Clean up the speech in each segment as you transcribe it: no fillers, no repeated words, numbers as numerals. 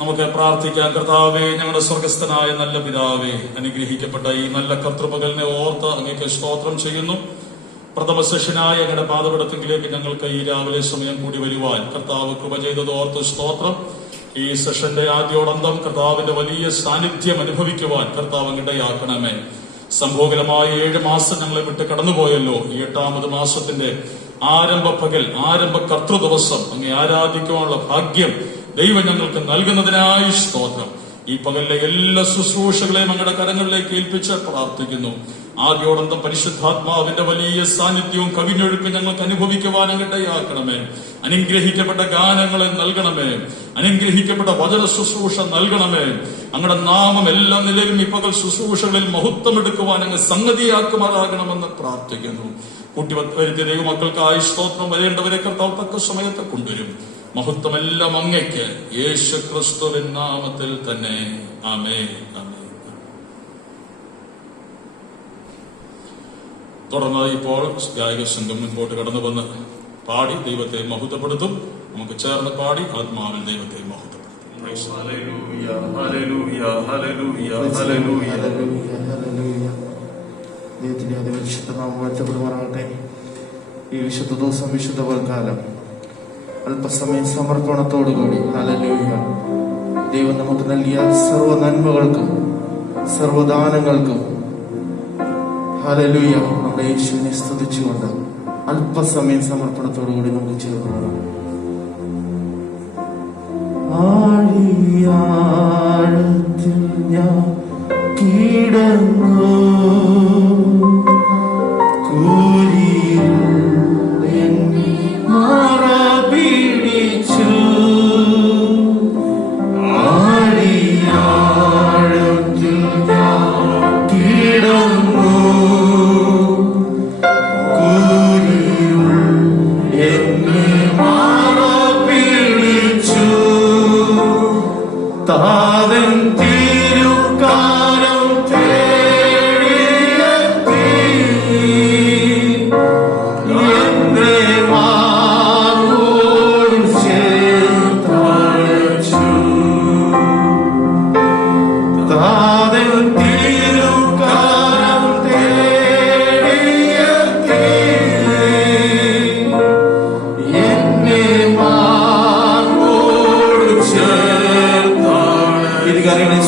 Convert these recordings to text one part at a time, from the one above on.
നമുക്ക് പ്രാർത്ഥിക്കാം. കർത്താവേ, ഞങ്ങളുടെ സ്വർഗസ്ഥനായ നല്ല പിതാവേ, അനുഗ്രഹിക്കപ്പെട്ട ഈ നല്ല കർത്തൃപകലിനെ ഓർത്ത് അങ്ങേക്ക് സ്തോത്രം ചെയ്യുന്നു. പ്രഥമ സെഷനായ ഞങ്ങളുടെ പാദപീഠത്തിലേക്ക് ഞങ്ങൾക്ക് ഈ രാവിലെ സമയം കൂടി വരുവാൻ കർത്താവ് കൃപ ചെയ്തത് ഓർത്ത് സ്തോത്രം. ഈ സെഷന്റെ ആദ്യോടന്തം കർത്താവിന്റെ വലിയ സാന്നിധ്യം അനുഭവിക്കുവാൻ കർത്താവ് ഇടയാക്കണമേ. സംഭോഗലമായ 7 മാസം ഞങ്ങളെ വിട്ട് കടന്നുപോയല്ലോ. ഈ 8ാമത് മാസത്തിന്റെ ആരംഭ കർത്തൃ ദിവസം അങ്ങേ ആരാധിക്കുവാനുള്ള ഭാഗ്യം ദൈവം ഞങ്ങൾക്ക് നൽകുന്നതിനായി സ്തോത്രം. ഈ പകലിലെ എല്ലാ ശുശ്രൂഷകളെയും അങ്ങയുടെ കരങ്ങളിലേക്ക് ഏൽപ്പിച്ച് പ്രാർത്ഥിക്കുന്നു. ആദ്യോടന്തം പരിശുദ്ധാത്മാവിന്റെ വലിയ സാന്നിധ്യവും കവിഞ്ഞൊഴുക്കും ഞങ്ങൾക്ക് അനുഭവിക്കുവാൻ ഇടയാക്കണമേ. അനുഗ്രഹിക്കപ്പെട്ട ഗാനങ്ങളെ നൽകണമേ. അനുഗ്രഹിക്കപ്പെട്ട വചന ശുശ്രൂഷ നൽകണമേ. അങ്ങയുടെ നാമം എല്ലാ നിലയിലും ഈ പകൽ ശുശ്രൂഷകളിൽ മഹത്വമെടുക്കുവാൻ അങ്ങ് സംഗതിയാക്കുമാറാകണമെന്ന് പ്രാർത്ഥിക്കുന്നു. കൂട്ടിവരുത്തിയ ദൈവമക്കൾക്കായി സ്തോത്രം. വരേണ്ടവരെ കർത്താവ് തക്ക സമയത്ത് കൊണ്ടുവരും. മഹത്വമെല്ലാം അങ്ങയ്ക്ക് യേശു ക്രിസ്തുവിൻ നാമത്തിൽ തന്നെ. ആമേൻ. തുടർന്ന് ഇപ്പോൾ ഗായക സംഘം മുൻപോട്ട് കടന്നു വന്ന് പാടി ദൈവത്തെ മഹത്വപ്പെടുത്തും. നമുക്ക് ചേർന്ന് പാടി ആത്മാവിൽ ദൈവത്തെ മഹത്വപ്പെടുത്തും. ദൈവത്തിന്റെ അതിവിശുദ്ധ നാമം വാഴ്ത്തപ്പെടുമാറാകട്ടെ. ഈ വിശുദ്ധ ദിവസം, വിശുദ്ധ പൽക്കാലം അല്പസമയം സമർപ്പണത്തോടുകൂടി ഹല്ലേലൂയ ദൈവം നമുക്ക് നൽകിയ സർവ്വ നന്മകൾക്കും സർവ്വദാനങ്ങൾക്കും ഹല്ലേലൂയ നമ്മുടെ യേശുവിനെ സ്തുതിച്ചുകൊണ്ട് അല്പസമയം സമർപ്പണത്തോടുകൂടി നമുക്ക് ചേർന്ന് പോകാം. ആഴിയാഴത്തിൽ ഞാൻ കിടന്നു,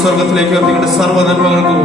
സ്വർഗത്തിലേക്ക് നിങ്ങളുടെ സർവ്വനന്മകൾക്കും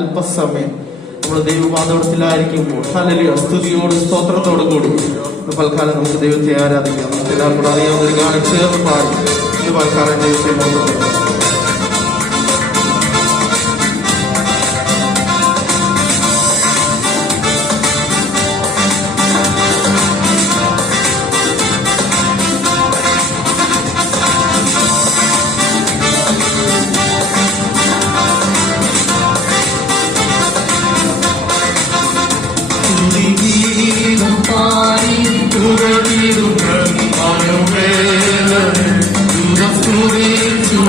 അല്പസമയം നമ്മുടെ ദൈവപാദത്തിലായിരിക്കുമ്പോൾ ഹല്ലേലൂയ സ്തുതിയോടും സ്തോത്രത്തോടും കൂടി പൽക്കാലം നമുക്ക് ദൈവത്തെ ആരാധിക്കാം. നമുക്ക് എല്ലാവർക്കും അറിയാവുന്ന ഒരു ഗാനം ചേർന്ന് പാടി ഇന്ന് പൽക്കാലം ദൈവത്തെ മഹത്വപ്പെടുത്താം. To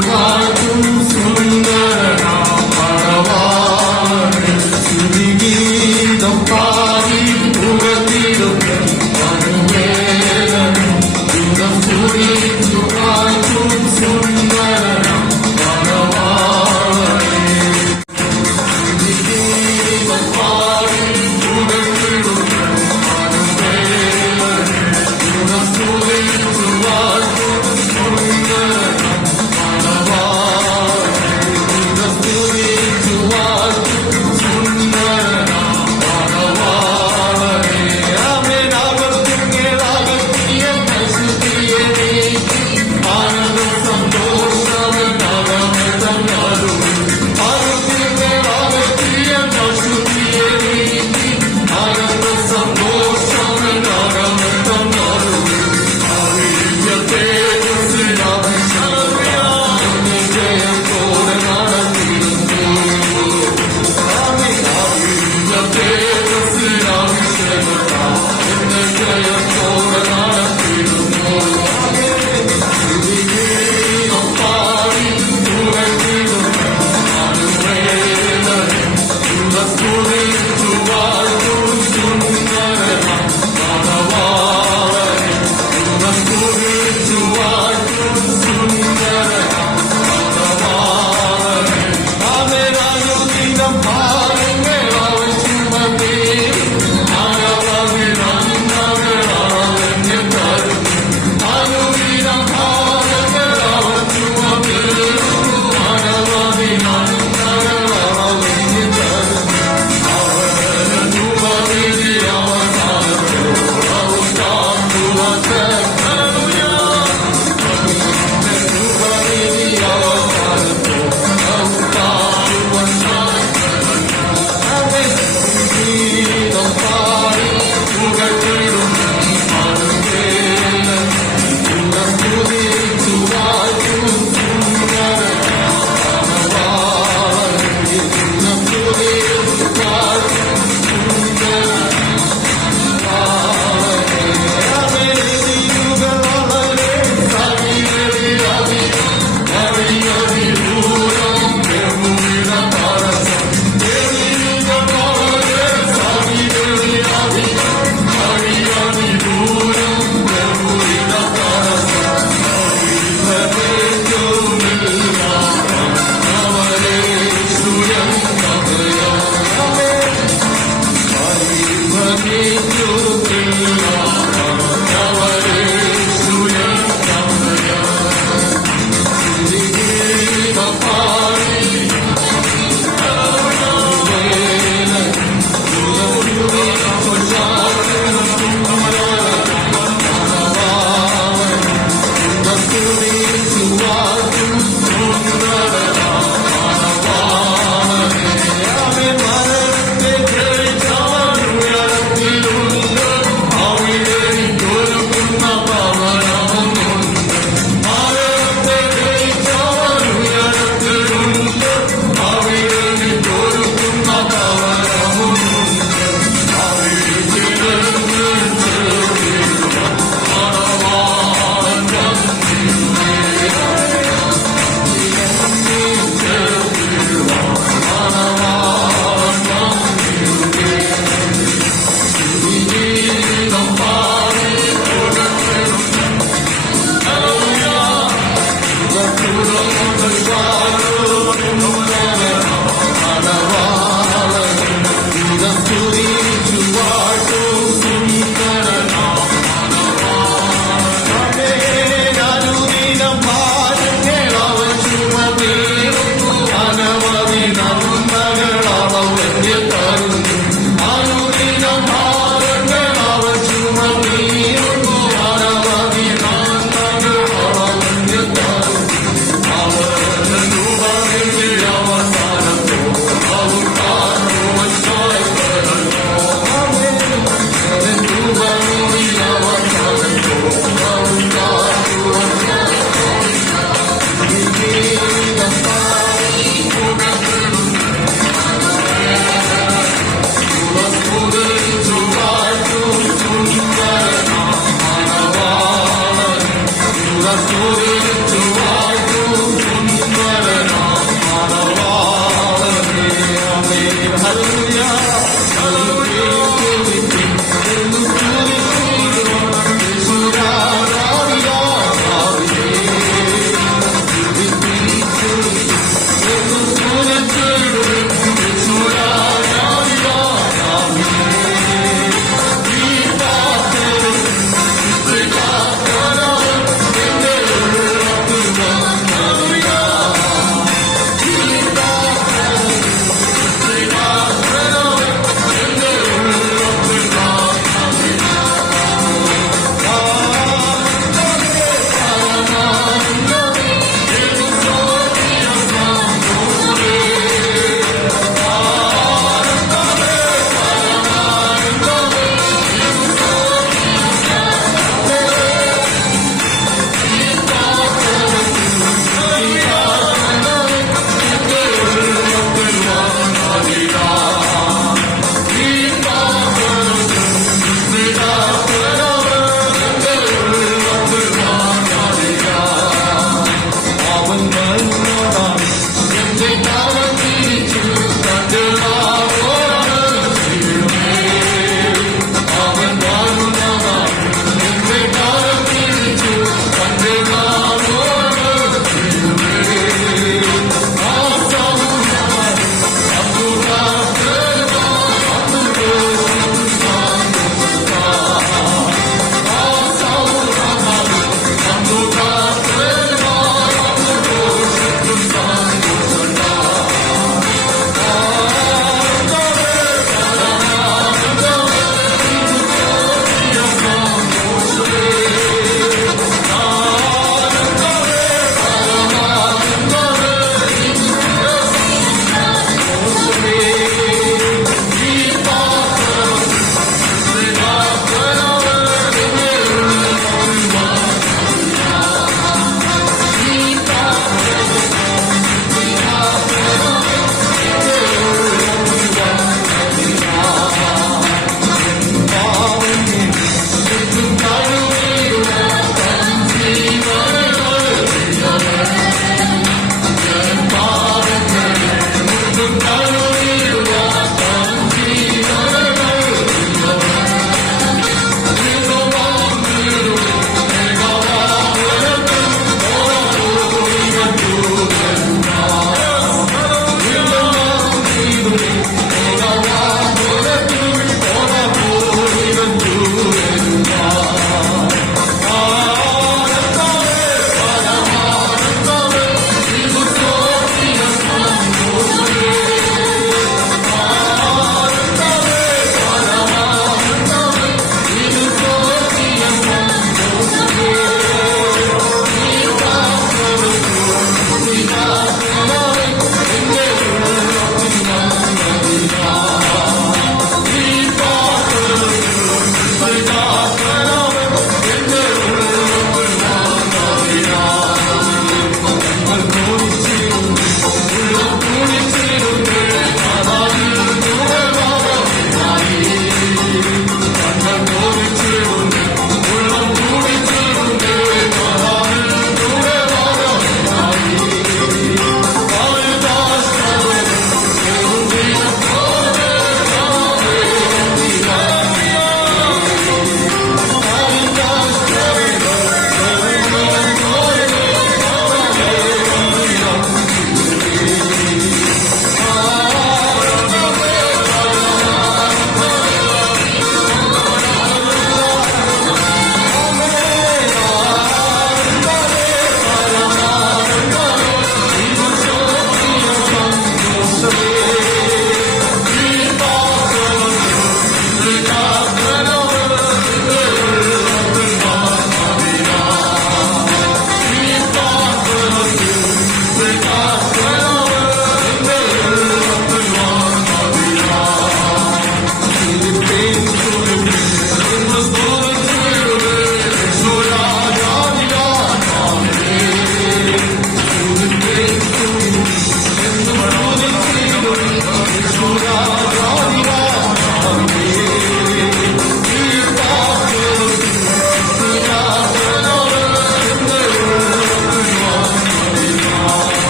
മരണത്തെ ജയിച്ചവൻ ഉയരത്തിലുണ്ട്.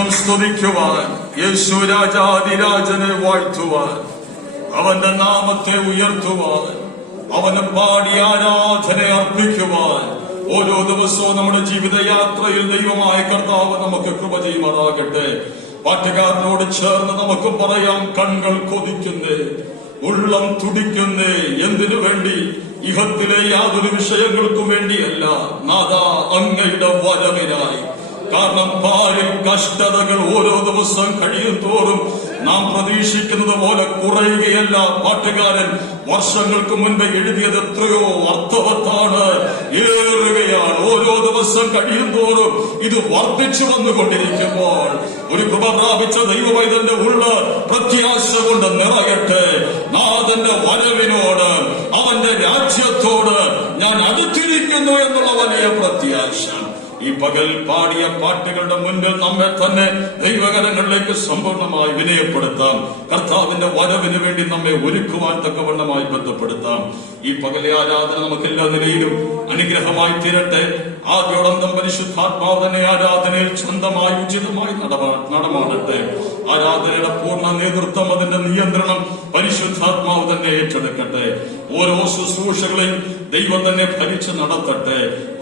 എന്നും സ്തുതിക്കുവാൻ, യേശു രാജാതിരാജനെ വാഴ്ത്തുവാൻ, അവന്റെ നാമത്തെ ഉയർത്തുവാൻ, അവന് പാടി ആരാധന അർപ്പിക്കുവാൻ ഓരോ ദിവസവും നമ്മുടെ ജീവിതയാത്രയിൽ ദൈവമായ കർത്താവ് നമുക്ക് കൃപ ചെയ്യുമാറാകട്ടെ. പാട്ടുകാരനോട് ചേർന്ന് നമുക്ക് പറയാം, കണ്ണുകൾ കൊതിക്കുന്നേ, ഉള്ളം തുടിക്കുന്നേ. എന്തിനു വേണ്ടി? ഇഹത്തിലെ യാതൊരു വിഷയങ്ങൾക്കും വേണ്ടിയല്ല, നാഥാ അങ്ങയുടെ വരവിനായി. കാരണം പാലിൽ കഷ്ടതകൾ ഓരോ ദിവസം കഴിയും തോറും നാം പ്രതീക്ഷിക്കുന്നത് പോലെ കുറയുകയല്ല. പാട്ടുകാരൻ വർഷങ്ങൾക്ക് മുൻപ് എഴുതിയത് എത്രയോ അർത്ഥവത്താണ്, ഏറുകയാണ്. ഓരോ ദിവസം കഴിയും തോറും ഇത് വർദ്ധിച്ചു വന്നുകൊണ്ടിരിക്കുമ്പോൾ ഒരു കൃപ പ്രാപിച്ച ദൈവവൈതന്റെ ഉള്ള പ്രത്യാശ കൊണ്ട് നിറയട്ടെ. നാഥന്റെ വരവിനോട്, അവന്റെ രാജ്യത്തോട് ഞാൻ അടുത്തിരിക്കുന്നു എന്നുള്ള വലിയ പ്രത്യാശ. ഈ പകൽ പാടിയ പാട്ടുകളുടെ മുൻപിൽ നമ്മെ തന്നെ ദൈവകരങ്ങളിലേക്ക് സമ്പൂർണ്ണമായി വിനയപ്പെടുത്താം. കർത്താവിന്റെ വരവിന് വേണ്ടി നമ്മെ ഒരുക്കുവാൻ തക്കവണ്ണമായി ബന്ധപ്പെടുത്താം. ഈ പകലെ ആരാധന നമുക്ക് എല്ലാ നിലയിലും അനുഗ്രഹമായി തീരട്ടെ. ആദ്യോടന്തം പരിശുദ്ധാത്മാവ് തന്നെ ആരാധനയിൽ സ്വന്തമായി ഉചിതമായി നടമാടട്ടെ. ആരാധനയുടെ പൂർണ്ണ നേതൃത്വം, അതിന്റെ നിയന്ത്രണം പരിശുദ്ധാത്മാവ് തന്നെ ഏറ്റെടുക്കട്ടെ. ഓരോ ശുശ്രൂഷകളെയും ദൈവം തന്നെ ഭരിച്ച് നടത്തട്ടെ.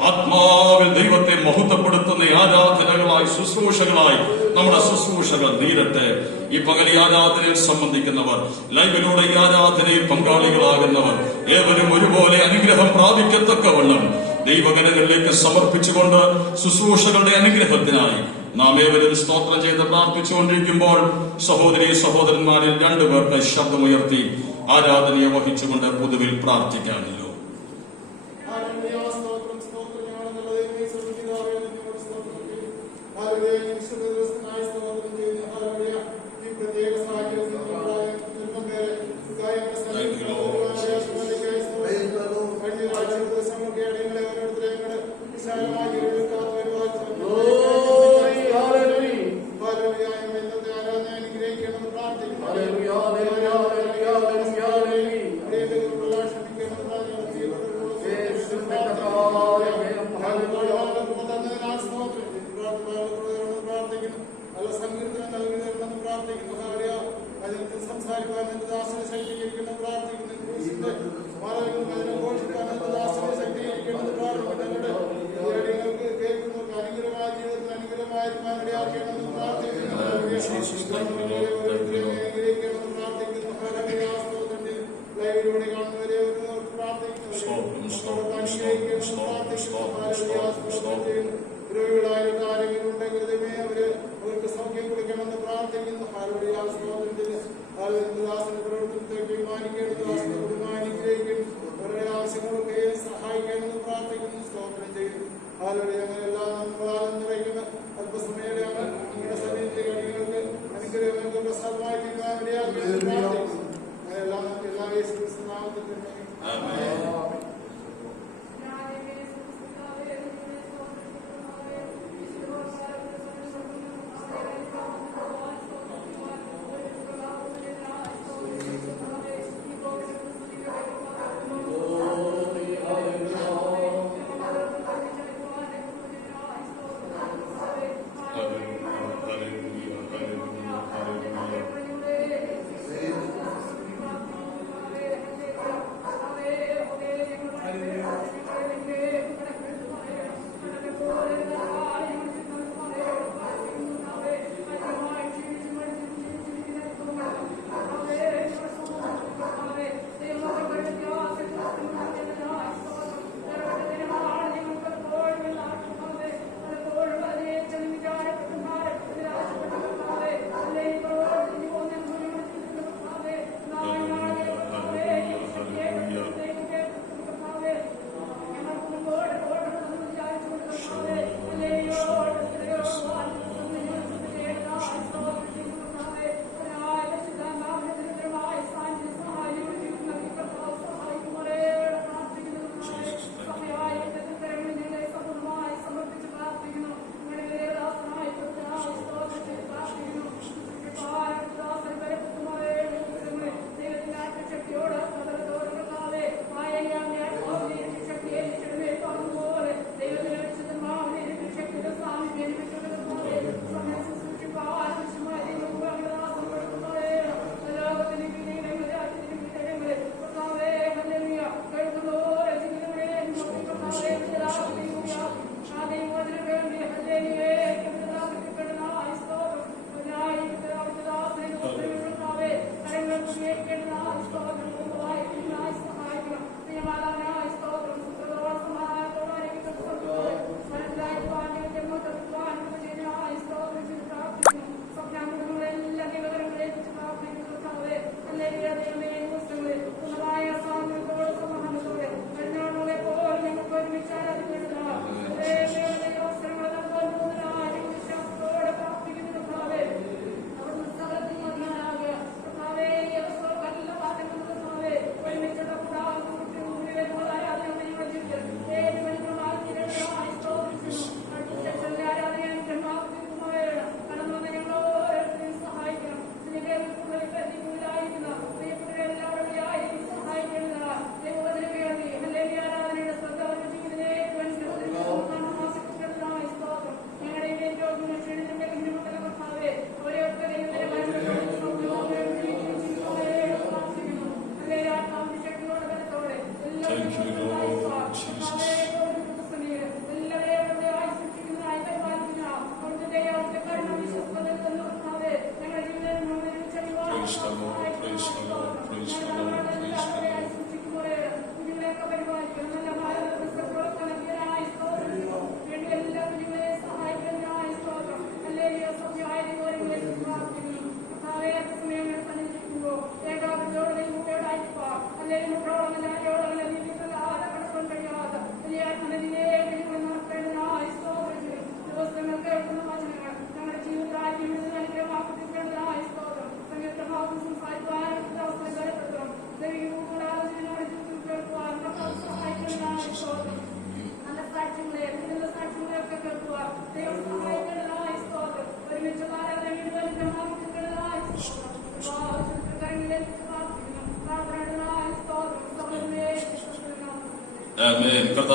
ആത്മാവിൽ ദൈവത്തെ മഹത്വപ്പെടുത്തുന്ന ആരാധനകളായി, ശുശ്രൂഷകളായി നമ്മുടെ ശുശ്രൂഷകൾ തീരട്ടെ. ഈ പകൽ ആരാധനയിൽ സംബന്ധിക്കുന്നവർ, ലൈവിലൂടെ ഈ ആരാധനയിൽ പങ്കാളികളാകുന്നവർ ഏവരും ഒരുപോലെ അനുഗ്രഹം പ്രാപിക്കത്തക്കവണ്ണം ദൈവകരങ്ങളിലേക്ക് സമർപ്പിച്ചുകൊണ്ട് ശുശ്രൂഷകളുടെ അനുഗ്രഹത്തിനായി നാം ഏവരും സ്തോത്രം ചെയ്ത് പ്രാർത്ഥിച്ചുകൊണ്ടിരിക്കുമ്പോൾ സഹോദരി സഹോദരന്മാരിൽ രണ്ടുപേർക്ക് ശബ്ദമുയർത്തി ആരാധനയെ വഹിച്ചുകൊണ്ട് പൊതുവിൽ പ്രാർത്ഥിക്കാമല്ലോ. അവർക്ക് സൗഖ്യം കൊടുക്കണമെന്ന് പ്രാർത്ഥിക്കുന്നു. അവരുടെ ആവശ്യങ്ങളൊക്കെ സഹായിക്കണമെന്ന് പ്രാർത്ഥിക്കുന്നു. സ്തോത്രം ചെയ്യുന്നു. അങ്ങനെ എല്ലാം നമ്മളാൽ നിറയ്ക്കുന്ന അല്പസമയം നിങ്ങളുടെ സമയത്തെ നിങ്ങൾക്ക് അനുഗ്രഹം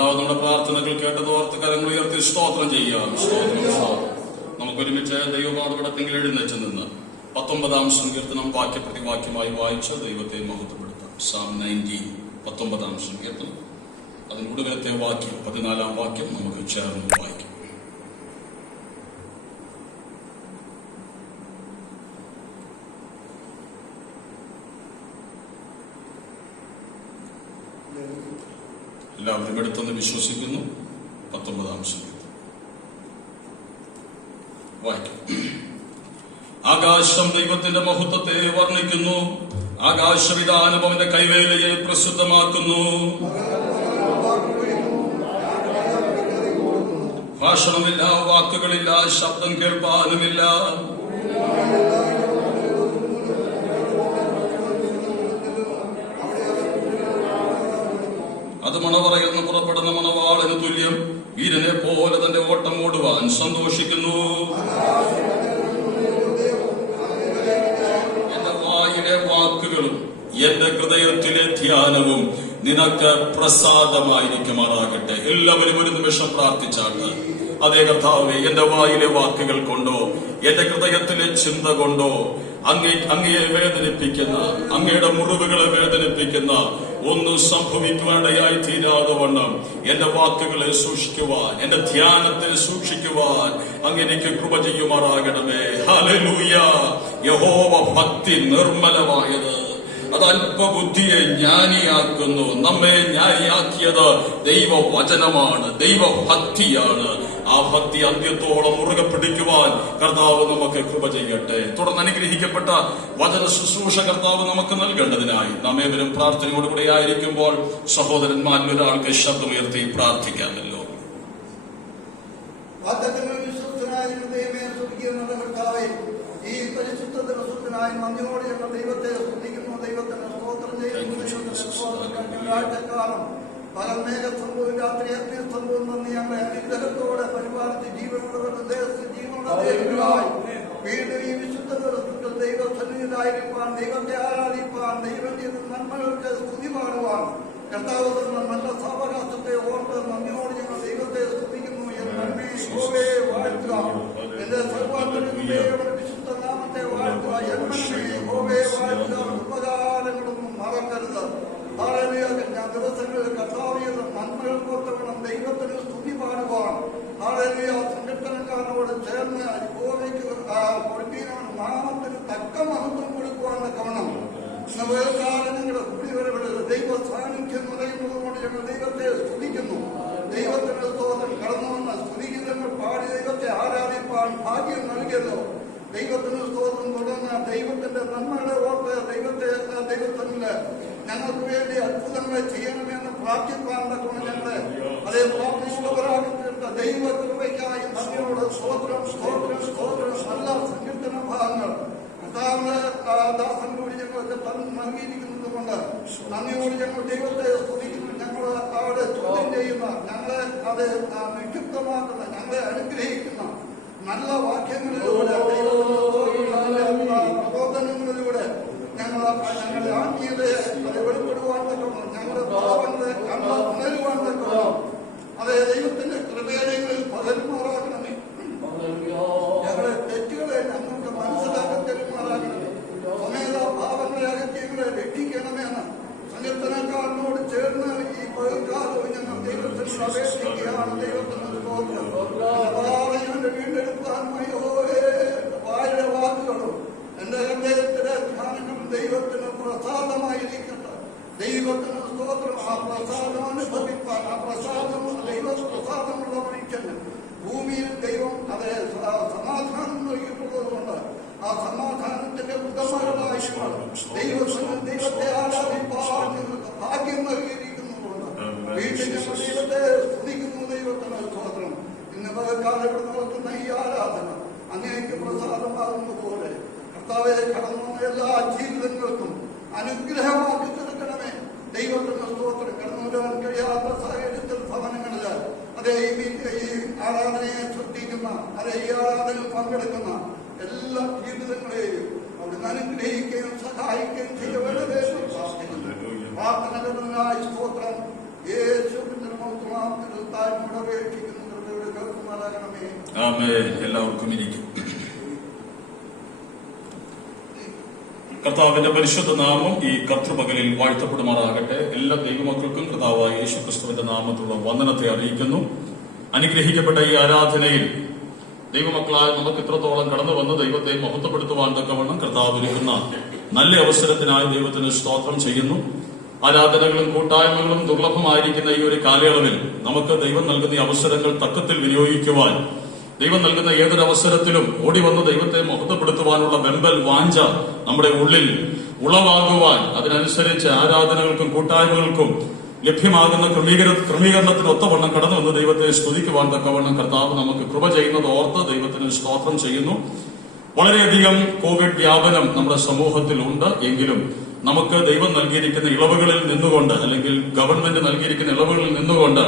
കർത്താവ് നമ്മുടെ പ്രാർത്ഥനകൾ കേട്ടത് ഓർത്ത് കരങ്ങൾ ഉയർത്തി സ്തോത്രം ചെയ്യാം. സ്തോത്രം. നമുക്കൊരുമിച്ച് ദൈവപാതപടത്തെങ്കിൽ എഴുന്നേറ്റ് നിന്ന് 19-ാം സങ്കീർത്തനം വാക്യപ്രതിവാക്യമായി വായിച്ച് ദൈവത്തെ മഹത്വപ്പെടുത്താം. Psalm 19, 19-ാം സങ്കീർത്തനം, അതിന് ഒടുവിലത്തെ വാക്യം 14-ാം വാക്യം നമുക്ക് ചേർന്ന് വായിക്കാം. എല്ലാവരും എടുത്തെന്ന് വിശ്വസിക്കുന്നു. 19-ാം സങ്കീർത്തനം വായിക്കാം. ആകാശം ദൈവത്തിന്റെ മഹത്വത്തെ വർണ്ണിക്കുന്നു. ആകാശവിധാനം അവന്റെ കൈവേലയെ പ്രസിദ്ധമാക്കുന്നു. ഭാഷണമില്ല, വാക്കുകളില്ല, ശബ്ദം കേൾപ്പാനുമില്ല. അത് മണവറയിൽ നിന്ന് പുറപ്പെടുന്ന മണവാളിന് തുല്യം. വീരനെ പോലെ തന്റെ ഓട്ടം ഓടുവാൻ സന്തോഷിക്കുന്നു. എന്റെ വായിലെ വാക്കുകളും എന്റെ ഹൃദയത്തിലെ ധ്യാനവും നിനക്ക് പ്രസാദമായിരിക്കുമാറാകട്ടെ. എല്ലാവരും ഒരു നിമിഷം പ്രാർത്ഥിച്ചാട്ട്. അതേ കർത്താവേ, എന്റെ വായിലെ വാക്കുകൾ കൊണ്ടോ എന്റെ ഹൃദയത്തിലെ ചിന്ത കൊണ്ടോ അങ്ങയെ വേദനിപ്പിക്കുന്ന, അങ്ങയുടെ മുറിവുകളെ വേദനിപ്പിക്കുന്ന ഒന്നും സംഭവിക്കുവാനിടയായി തീരാതെ വണ്ണം എന്റെ വാക്കുകളെ സൂക്ഷിക്കുവാൻ, എന്റെ ധ്യാനത്തെ സൂക്ഷിക്കുവാൻ അങ്ങനെക്ക് കൃപ ചെയ്യുമാറാകണമേ. ഹല്ലേലൂയ. യഹോവ ഭക്തി നിർമ്മലമായത് അത് അല്പബുദ്ധിയെ ജ്ഞാനിയാക്കുന്നു. നമ്മെ ജ്ഞാനിയാക്കിയത് ദൈവവചനമാണ്, ദൈവഭക്തിയാണ്. ആ ഭക്തി അന്ത്യത്തോളം മുറുകെ പിടിക്കുവാൻ കർത്താവ് നമുക്ക് കൃപ ചെയ്യട്ടെ. തുടർന്ന് അനുഗ്രഹിക്കപ്പെട്ട വചന ശുശ്രൂഷ കർത്താവ് നമുക്ക് നൽകേണ്ടതിനായി നാം ഏവരും പ്രാർത്ഥനയോടുകൂടി ആയിരിക്കുമ്പോൾ സഹോദരന്മാരിൽ ഒരാൾക്ക് ശബ്ദമുയർത്തി പ്രാർത്ഥിക്കാമല്ലോ. ഈ പരിശുദ്ധ ദിവസത്തിനായി നന്ദിയോടെ ഞങ്ങൾ ദൈവത്തെ സ്തുതിക്കുന്നു. ദൈവത്തിന് സ്തോത്രം ചെയ്യുന്നു. പകൽ മേഘസംഭവം, രാത്രി അഗ്നിസംഭവം നന്ദി. ഞങ്ങളെ അനുഗ്രഹത്തോടെ പരിപാലിച്ച് ജീവനുള്ളവരുടെ ദേശത്ത് ജീവനുള്ളതായി വീണ്ടും ഈ വിശുദ്ധ ദിവസത്തിൽ ദൈവസന്നിധിയിലായിരിക്കാൻ, ദൈവത്തെ ആരാധിപ്പാൻ, ദൈവം ചെയ്ത നന്മകൾക്ക് സ്തുതി പാടുവാൻ കർത്താവ് നല്ല സാവകാശത്തെ ഓർത്ത് നന്ദിയോട് ഞങ്ങൾ ദൈവത്തെ സ്തുതിക്കുന്നു. വാഴ്ത്തുക എന്റെ സർവാന്തരങ്ങളുടെ വിശുദ്ധ നാമത്തെ വാഴ്ത്തുക. യഹോവേ വാഴ്ത്തുക. ഉപകാരങ്ങളൊന്നും മറക്കരുത്. ഞാൻ ദിവസങ്ങളിൽ കർത്താവിയ നന്മകൾ കൊത്തവണ്ണം ദൈവത്തിന് സ്തുതി പാടുവാൻ സങ്കീർത്തനക്കാരനോട് ചേർന്ന് യഹോവയ്ക്ക് കൊടുക്കുകയാണ്. നാമത്തിന് തക്ക മഹത്വം കൊടുക്കുവാൻ തക്കവണ്ണം വേൽക്കാലം ഞങ്ങളുടെ കൂടിവരവിടരുത്. ദൈവ സാന്നിധ്യം നിറയുന്നത് കൊണ്ട് ഞങ്ങൾ ദൈവത്തെ സ്തുതിക്കുന്നു. ദൈവത്തിന്റെ സ്തോത്രം കടന്നു വന്ന സ്തുതിഗീതങ്ങൾ പാടി ദൈവത്തെ ആരാധിപ്പാൻ ഭാഗ്യം നൽകിയല്ലോ. ദൈവത്തിന് സ്തോത്രം. തുടർന്ന് ദൈവത്തിന്റെ നന്മകളെ ഓർത്ത് ദൈവത്തില് ഞങ്ങൾക്ക് വേണ്ടി അത്ഭുതങ്ങളെ ചെയ്യണമെന്ന് പ്രാർത്ഥിപ്പാൻ തക്കണം. ഞങ്ങളെ അതേ പ്രാർത്ഥിച്ചുള്ളവരാകട്ടെ. ദൈവ കൃപയ്ക്കായി നന്ദിയോട് സ്തോത്രം സ്തോത്രം സ്തോത്രം. നല്ല സങ്കീർത്തന ഭാഗങ്ങൾ ദാസൻ കൂടി ഞങ്ങൾക്ക് നൽകിയിരിക്കുന്നത് കൊണ്ട് നന്ദിയോട് ഞങ്ങൾ ദൈവത്തെ സ്തുതിക്കുന്നു. ഞങ്ങൾ അവിടെ ചോദ്യം ചെയ്യുന്ന, ഞങ്ങളെ അത് നിക്ഷിപ്തമാക്കുന്ന, ഞങ്ങളെ അനുഗ്രഹിക്കുന്ന നല്ല വാക്യങ്ങളിലൂടെ, പ്രബോധനങ്ങളിലൂടെ ഞങ്ങളുടെ ആത്മീയതയെ അത് വെളിപ്പെടുവാൻ തക്കണം. ഞങ്ങളുടെ പാപങ്ങളെ ഉണരുവാൻ തക്കണം. അതെ, ദൈവത്തിന്റെ കൃപകളിൽ പകരുമാറാകണമേ. ഞങ്ങളുടെ തെറ്റുകളെ ഞങ്ങൾക്ക് മനസ്സിലാക്കി തരുമാറാകണമേ. സമേത പാപങ്ങളെ അകറ്റിയങ്ങളെ രക്ഷിക്കണമെന്ന് സങ്കീർത്തനക്കാരനോട് ചേർന്ന് ഈ പകൽക്കാലവും ഞങ്ങൾ ദൈവത്തിന് അപേക്ഷിക്കുകയാണ്. ദൈവത്തിന് വീണ്ടെടുക്കാനുമായി വായുടെ വാക്കുകളും എന്റെ ഹൃദയത്തിലെ ധ്യാനങ്ങളും ദൈവത്തിന് പ്രസാദമായിരിക്കട്ടെ. ദൈവത്തിന് സ്തോത്രം. ആ പ്രസാദം അനുഭവിപ്പാൻ, ആ പ്രസാദം ദൈവ പ്രസാദമുള്ള മനുഷ്യന് ഭൂമിയിൽ ദൈവം അതേ സമാധാനം നൽകിയിട്ടുള്ളത് കൊണ്ട് ആ സമാധാനത്തിന്റെ ഉദമകളായി ദൈവത്തെ ആരാധിപ്പാൻ നിങ്ങൾക്ക് ഭാഗ്യം നൽകിയിരിക്കുന്നതുകൊണ്ട് വീട്ടിൽ ഞങ്ങൾ ദൈവത്തെ സ്തുതിക്കുന്നു. ദൈവത്തിന് സ്തോത്രം. ഇന്ന് പകൽക്കാലം ഇവിടെ നടത്തുന്ന ഈ ആരാധന അങ്ങേക്ക് പ്രസാദമാകുന്ന പോലെ കർത്താവെ കടന്നു വന്ന എല്ലാ ജീവിതങ്ങൾക്കും അനുഗ്രഹമാക്കി തീർക്കണമേ. ദൈവത്തിന് സ്തോത്രം. കടന്നു വരാൻ കഴിയാത്ത സാഹചര്യത്തിൽ ഭവനങ്ങളിൽ അതേ ഈ ആരാധനയെ ശ്രദ്ധിക്കുന്ന, അതേ ഈ ആരാധനയിൽ പങ്കെടുക്കുന്ന എല്ലാ ജീവിതങ്ങളെയും അവിടുന്ന് അനുഗ്രഹിക്കുകയും സഹായിക്കുകയും ചെയ്യവേണ്ടത് പ്രാർത്ഥിക്കുന്നു. പ്രാർത്ഥനകളിലായി സ്തോത്രം. യേശുവിന്റെ താഴ്മയോടെ അപേക്ഷിക്കുന്നു. കൃപയോടെ കേൾക്കുമാറാകണമേ. ആമേൻ. എല്ലാവർക്കും ഇരിക്കും. കർത്താവിന്റെ പരിശുദ്ധ നാമം ഈ കർത്തൃപകലിൽ വാഴ്ത്തപ്പെടുമാറാകട്ടെ. എല്ലാ ദൈവമക്കൾക്കും കർത്താവായ യേശുക്രിസ്തുവിന്റെ നാമത്തിലുള്ള വന്ദനത്തെ അറിയിക്കുന്നു. അനുഗ്രഹിക്കപ്പെട്ട ഈ ആരാധനയിൽ ദൈവമക്കളായ നമുക്ക് ഇത്രത്തോളം കടന്നു വന്ന് ദൈവത്തെ മഹത്വപ്പെടുത്തുവാൻ തക്കവണ്ണം കർത്താവ് ഒരുക്കുന്ന നല്ല അവസരത്തിനായി ദൈവത്തിന് സ്തോത്രം ചെയ്യുന്നു. ആരാധനകളും കൂട്ടായ്മകളും ദുർലഭമായിരിക്കുന്ന ഈ ഒരു കാലയളവിൽ നമുക്ക് ദൈവം നൽകുന്ന ഈ അവസരങ്ങൾ തക്കത്തിൽ വിനിയോഗിക്കുവാൻ, ദൈവം നൽകുന്ന ഏതൊരവസരത്തിലും ഓടി വന്ന് ദൈവത്തെ മഹത്വപ്പെടുത്തുവാനുള്ള വെമ്പൽ വാഞ്ച നമ്മുടെ ഉള്ളിൽ ഉളവാകുവാൻ, അതിനനുസരിച്ച് ആരാധനകൾക്കും കൂട്ടായ്മകൾക്കും ലഭ്യമാകുന്ന ക്രമീകരണത്തിന് ഒത്തവണ്ണം കടന്നു വന്ന് ദൈവത്തെ സ്തുതിക്കുവാൻ തക്കവണ്ണം കർത്താവ് നമുക്ക് കൃപ ചെയ്യുന്നത് ഓർത്ത് ദൈവത്തിന് സ്തോത്രം ചെയ്യുന്നു. വളരെയധികം കോവിഡ് വ്യാപനം നമ്മുടെ സമൂഹത്തിൽ ഉണ്ട്. എങ്കിലും നമുക്ക് ദൈവം നൽകിയിരിക്കുന്ന ഇളവുകളിൽ നിന്നുകൊണ്ട്, അല്ലെങ്കിൽ ഗവൺമെന്റ് നൽകിയിരിക്കുന്ന ഇളവുകളിൽ നിന്നുകൊണ്ട്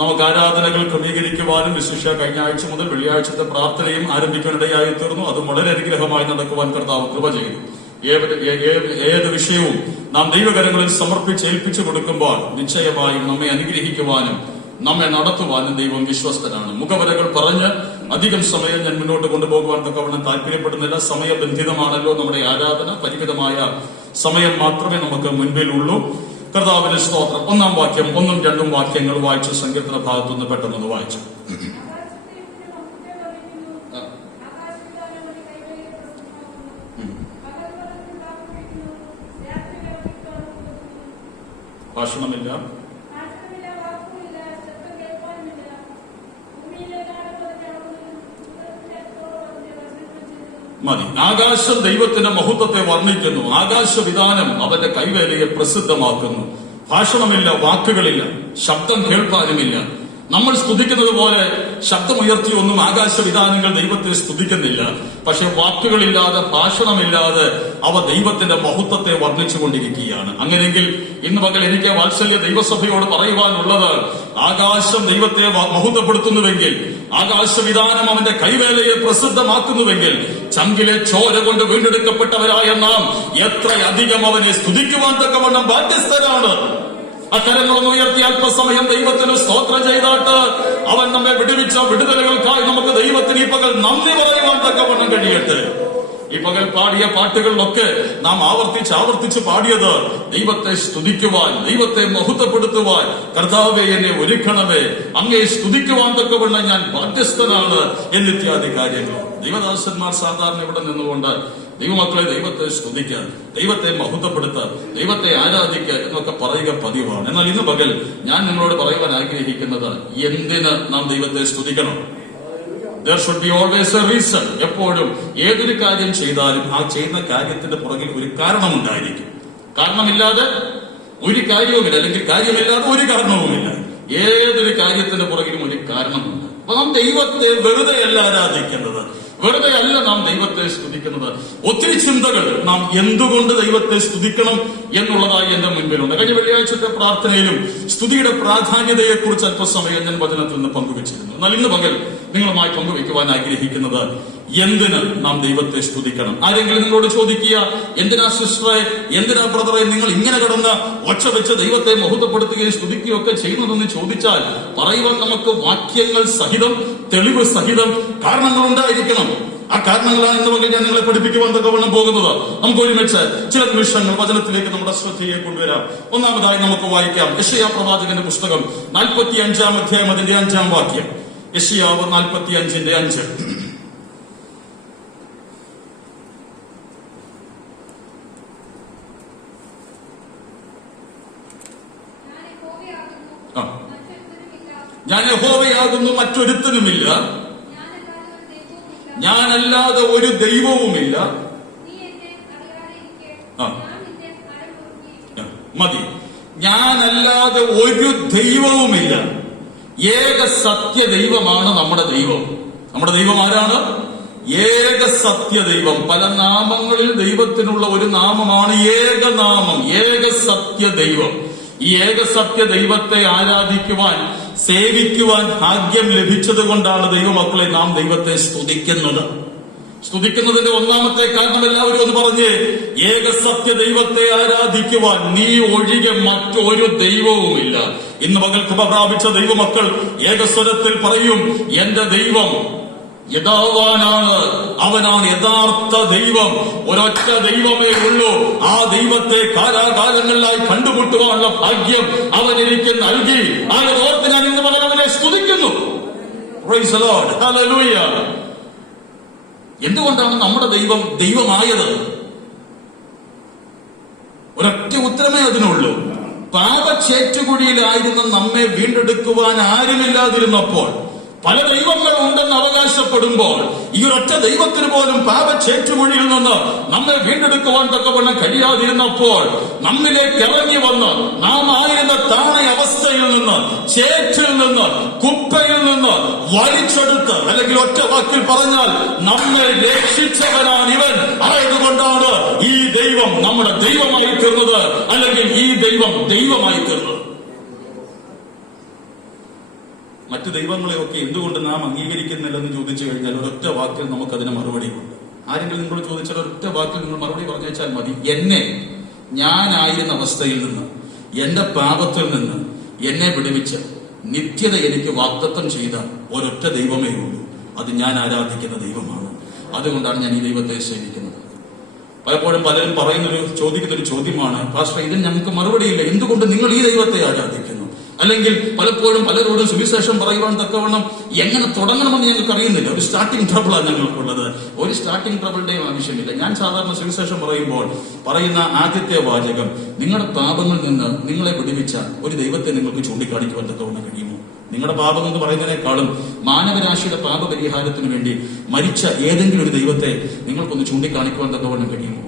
നമുക്ക് ആരാധനകൾ ക്രമീകരിക്കുവാനും, വിശേഷ കഴിഞ്ഞ ആഴ്ച മുതൽ വെള്ളിയാഴ്ചത്തെ പ്രാർത്ഥനയും ആരംഭിക്കാനിടയായി തീർന്നു. അതും വളരെ അനുഗ്രഹമായി നടക്കുവാൻ കർത്താവ് കൃപ ചെയ്തു. ഏത് വിഷയവും നാം ദൈവകരങ്ങളിൽ സമർപ്പിച്ച് ഏൽപ്പിച്ചു കൊടുക്കുമ്പോൾ നിശ്ചയമായും നമ്മെ അനുഗ്രഹിക്കുവാനും നമ്മെ നടത്തുവാനും ദൈവം വിശ്വസ്തനാണ്. മുഖവരകൾ പറഞ്ഞ് അധികം സമയം ഞാൻ മുന്നോട്ട് കൊണ്ടുപോകുവാൻ തക്കവണ്ണം താല്പര്യപ്പെടുന്നില്ല. സമയബന്ധിതമാണല്ലോ നമ്മുടെ ആരാധന. പരിമിതമായ സമയം മാത്രമേ നമുക്ക് മുൻപിൽ ഉള്ളൂ. കർത്താവിന്റെ സ്തോത്രം. 1-ാം വാക്യം, 1ഉം 2ഉം വാക്യങ്ങൾ വായിച്ചു. സങ്കീർത്തന ഭാഗത്തുനിന്ന് പെട്ടെന്ന് വായിച്ചു. ഭാഷണമില്ല, മതി. ആകാശം ദൈവത്തിന്റെ മഹത്വത്തെ വർണ്ണിക്കുന്നു. ആകാശവിധാനം അവന്റെ കൈവേലയെ പ്രസിദ്ധമാക്കുന്നു. ഭാഷണമില്ല, വാക്കുകളില്ല, ശബ്ദം കേൾക്കാനുമില്ല. നമ്മൾ സ്തുതിക്കുന്നത് പോലെ ശബ്ദമുയർത്തി ഒന്നും ആകാശവിധാനങ്ങൾ ദൈവത്തെ സ്തുതിക്കുന്നില്ല. പക്ഷെ വാക്കുകളില്ലാതെ, ഭാഷണമില്ലാതെ അവ ദൈവത്തിന്റെ മഹത്വത്തെ വർണ്ണിച്ചുകൊണ്ടിരിക്കുകയാണ്. അങ്ങനെയെങ്കിൽ ഇന്ന് പകൽ എനിക്ക് വാത്സല്യ ദൈവസഭയോട് പറയുവാനുള്ളത്, ആകാശം ദൈവത്തെ മഹത്വപ്പെടുത്തുന്നുവെങ്കിൽ, ആകാശവിധാനം അവന്റെ കൈവേലയെ പ്രസിദ്ധമാക്കുന്നുവെങ്കിൽ, ചങ്കിലെ ചോര കൊണ്ട് വീണ്ടെടുക്കപ്പെട്ടവരായ നാം എത്രയധികം അവനെ സ്തുതിക്കുവാൻ തക്കവണ്ണം ബാധ്യസ്ഥരാണ്. അക്കരങ്ങളൊന്ന് ഉയർത്തി അല്പസമയം ദൈവത്തിന് സ്തോത്രം ചെയ്താട്ട് അവൻ നമ്മെ വിടുവിച്ച വിടുതലുകൾക്കായി നമുക്ക് ദൈവത്തിന് ഈ പകൽ നന്ദി പറയുവാൻ തക്കവണ്ണം കഴിയട്ടെ. ഈ പകൽ പാടിയ പാട്ടുകളിലൊക്കെ നാം ആവർത്തിച്ച് പാടിയത് ദൈവത്തെ സ്തുതിക്കുവാൻ, ദൈവത്തെ മഹത്വപ്പെടുത്തുവാൻ. കർത്താവേ, എന്നെ ഒരുക്കണമേ, അങ്ങയെ സ്തുതിക്കുവാൻ തക്കവണ്ണം ഞാൻ ബാധ്യസ്ഥനാണ് എന്നിത്യാദി കാര്യങ്ങൾ. ദൈവദാസന്മാർ സാധാരണ ഇവിടെ നിന്നുകൊണ്ട് ദൈവമക്കളെ ദൈവത്തെ സ്തുതിക്കാൻ, ദൈവത്തെ മഹത്വപ്പെടുത്താൻ, ദൈവത്തെ ആരാധിക്കാൻ എന്നൊക്കെ പറയുക പതിവാണ്. എന്നാൽ ഇന്ന് പകൽ ഞാൻ നിങ്ങളോട് പറയുവാൻ ആഗ്രഹിക്കുന്നത്, എന്തിന് നാം ദൈവത്തെ സ്തുതിക്കണം? There should be always a reason. എപ്പോഴും ഏതൊരു കാര്യം ചെയ്താലും ആ ചെയ്യുന്ന കാര്യത്തിന്റെ പുറകിൽ ഒരു കാരണമുണ്ടായിരിക്കും. കാരണമില്ലാതെ ഒരു കാര്യവുമില്ല, അല്ലെങ്കിൽ കാര്യമില്ലാതെ ഒരു കാരണവുമില്ല. ഏതൊരു കാര്യത്തിന്റെ പുറകിലും ഒരു കാരണമുണ്ട്. അപ്പൊ നാം ദൈവത്തെ വെറുതെയല്ല ആരാധിക്കുന്നത്, വെറുതെ അല്ല നാം ദൈവത്തെ സ്തുതിക്കുന്നത്. ഒത്തിരി ചിന്തകൾ നാം എന്തുകൊണ്ട് ദൈവത്തെ സ്തുതിക്കണം എന്നുള്ളതായി എന്റെ മുൻപിലുണ്ട്. കഴിഞ്ഞ വെള്ളിയാഴ്ചത്തെ പ്രാർത്ഥനയിലും സ്തുതിയുടെ പ്രാധാന്യതയെക്കുറിച്ച് അല്പസമയം ഞാൻ വചനത്തിൽ നിന്ന് പങ്കുവച്ചിരുന്നു. എന്നാൽ ഇന്ന് പകൽ നിങ്ങളുമായി പങ്കുവയ്ക്കുവാൻ ആഗ്രഹിക്കുന്നത്, എന്തിന് നാം ദൈവത്തെ സ്തുതിക്കണം? ആരെങ്കിലും നിങ്ങളോട് ചോദിക്കുക, എന്തിനാ സിസ്റ്ററെ, എന്തിനാ ബ്രദറെ നിങ്ങൾ ഇങ്ങനെ കിടന്ന് ഒച്ച വെച്ച് ദൈവത്തെ മഹത്വപ്പെടുത്തുകയും സ്തുതിക്കുകയും ഒക്കെ ചെയ്യുന്നതെന്ന് ചോദിച്ചാൽ പറയുവാൻ നമുക്ക് വാക്യങ്ങൾ സഹിതം, തെളിവ് സഹിതം കാരണങ്ങൾ ഉണ്ടായിരിക്കണം. ആ കാരണങ്ങളാണ് ഇന്ന് പകൽ ഞാൻ നിങ്ങളെ പഠിപ്പിക്കുവാൻ തക്കവണ്ണം പോകുന്നത്. നമുക്ക് ഒരുമിച്ച് ചില നിമിഷങ്ങൾ വചനത്തിലേക്ക് നമ്മുടെ ശ്രദ്ധയെ കൊണ്ടുവരാം. ഒന്നാമതായി നമുക്ക് വായിക്കാം യെശയ്യാ പ്രവാചകന്റെ പുസ്തകം 45-ാം അധ്യായം, അതിന്റെ 5-ാം വാക്യം. യെശയ്യാവ് 45:5. ഞാൻ യഹോവയാകുന്നു, മറ്റൊരുത്തനുമില്ല, ഞാനല്ലാതെ ഒരു ദൈവവുമില്ല. മതി. ഞാനല്ലാതെ ഒരു ദൈവവുമില്ല. ഏക സത്യ ദൈവമാണ് നമ്മുടെ ദൈവം. നമ്മുടെ ദൈവം ആരാണ്? ഏക സത്യ ദൈവം. പല നാമങ്ങളിൽ ദൈവത്തിനുള്ള ഒരു നാമമാണ് ഏകനാമം, ഏക സത്യ ദൈവം. ഈ ഏക സത്യ ദൈവത്തെ ആരാധിക്കുവാൻ, സേവിക്കുവാൻ ഭാഗ്യം ലഭിച്ചത് കൊണ്ടാണ് ദൈവമക്കളെ നാം ദൈവത്തെ സ്തുതിക്കുന്നത്. സ്തുതിക്കുന്നതിന്റെ ഒന്നാമത്തെ കാരണം എല്ലാവരും ഒന്ന് പറഞ്ഞ്, ഏകസത്യ ദൈവത്തെ ആരാധിക്കുവാൻ നീ ഒഴികെ മറ്റൊരു ദൈവവുമില്ല. ഇന്ന് പകൽ കൃപ പ്രാപിച്ച ദൈവമക്കൾ ഏകസ്വരത്തിൽ പറയും, എന്റെ ദൈവം യഥാവാനാണ്, അവനാണ് യഥാർത്ഥ ദൈവം. ഒരൊറ്റ ദൈവമേ ഉള്ളൂ. ആ ദൈവത്തെ കാലാകാലങ്ങളിലായി കണ്ടുമുട്ടുവാനുള്ള ഭാഗ്യം അവൻ എനിക്ക് നൽകി. ആ ഓർത്ത് ഞാൻ ഇന്ന് പകൽ അവനെ സ്തുതിക്കുന്നു. Praise the Lord, hallelujah. എന്തുകൊണ്ടാണ് നമ്മുടെ ദൈവം ദൈവമായത്? ഒരൊറ്റ ഉത്തരമേ അതിനുള്ളൂ. പാപച്ചേറ്റുകുഴിയിലായിരുന്ന നമ്മെ വീണ്ടെടുക്കുവാൻ ആരുമില്ലാതിരുന്നപ്പോൾ, പല ദൈവങ്ങൾ ഉണ്ടെന്ന് അവകാശപ്പെടുമ്പോൾ, ഈ ഒരൊറ്റ ദൈവത്തിന് പോലും പാപച്ചേറ്റുകുഴിയിൽ നിന്ന് നമ്മെ വീണ്ടെടുക്കുവാൻ തക്കവണ്ണം കഴിയാതിരുന്നപ്പോൾ, നമ്മിലേക്ക് ഇറങ്ങി വന്ന് നാം ആയിരുന്ന താണ അവസ്ഥയിൽ നിന്ന്, ചേറ്റിൽ നിന്ന്, കുപ്പയിൽ നിന്ന് വലിച്ചെടുത്ത്, അല്ലെങ്കിൽ ഒറ്റ വാക്കിൽ പറഞ്ഞാൽ നമ്മെ രക്ഷിച്ചവനാണ് ഇവൻ. ആയതുകൊണ്ടാണ് ഈ ദൈവം നമ്മുടെ ദൈവമായി തീർന്നത്, അല്ലെങ്കിൽ ഈ ദൈവം ദൈവമായി തീർന്നത്. മറ്റു ദൈവങ്ങളെയൊക്കെ എന്തുകൊണ്ട് നാം അംഗീകരിക്കുന്നില്ലെന്ന് ചോദിച്ചു കഴിഞ്ഞാൽ ഒരൊറ്റ വാക്കിൽ നമുക്കതിന് മറുപടിയുണ്ട്. ആരെങ്കിലും നിങ്ങളോട് ചോദിച്ചാൽ ഒരൊറ്റ വാക്കിൽ നിങ്ങൾ മറുപടി പറഞ്ഞു വെച്ചാൽ മതി. എന്നെ, ഞാനായിരുന്ന അവസ്ഥയിൽ നിന്ന്, എന്റെ പാപത്തിൽ നിന്ന് എന്നെ വിടുവിച്ച് നിത്യത എനിക്ക് വാഗ്ദത്തം ചെയ്ത ഒരൊറ്റ ദൈവമേ ഉള്ളൂ. അത് ഞാൻ ആരാധിക്കുന്ന ദൈവമാണ്. അതുകൊണ്ടാണ് ഞാൻ ഈ ദൈവത്തെ സേവിക്കുന്നത്. പലപ്പോഴും പലരും ചോദിക്കുന്നൊരു ചോദ്യമാണ്, പാസ്റ്റർ ഇതിന് ഞങ്ങൾക്ക് മറുപടിയില്ല, എന്തുകൊണ്ട് നിങ്ങൾ ഈ ദൈവത്തെ ആരാധിക്കുന്നു? അല്ലെങ്കിൽ പലപ്പോഴും പലരോടും സുവിശേഷം പറയുവാൻ തക്കവണ്ണം എങ്ങനെ തുടങ്ങണമെന്ന് ഞങ്ങൾക്ക് അറിയുന്നില്ല. ഒരു സ്റ്റാർട്ടിംഗ് ട്രബിളാണ് ഞങ്ങൾക്കുള്ളത്. ഒരു സ്റ്റാർട്ടിംഗ് ട്രബിളിന്റെയും ആവശ്യമില്ല. ഞാൻ സാധാരണ സുവിശേഷം പറയുമ്പോൾ പറയുന്ന ആദ്യത്തെ വാചകം, നിങ്ങളുടെ പാപങ്ങളിൽ നിന്ന് നിങ്ങളെ വിടുവിച്ച ഒരു ദൈവത്തെ നിങ്ങൾക്ക് ചൂണ്ടിക്കാണിക്കുവാൻ തക്കവണ്ണം കഴിയുമോ? നിങ്ങളുടെ പാപം എന്ന് പറയുന്നതിനേക്കാളും മാനവരാശിയുടെ പാപപരിഹാരത്തിന് വേണ്ടി മരിച്ച ഏതെങ്കിലും ഒരു ദൈവത്തെ നിങ്ങൾക്കൊന്ന് ചൂണ്ടിക്കാണിക്കുവാൻ തക്കവണ്ണം കഴിയുമോ?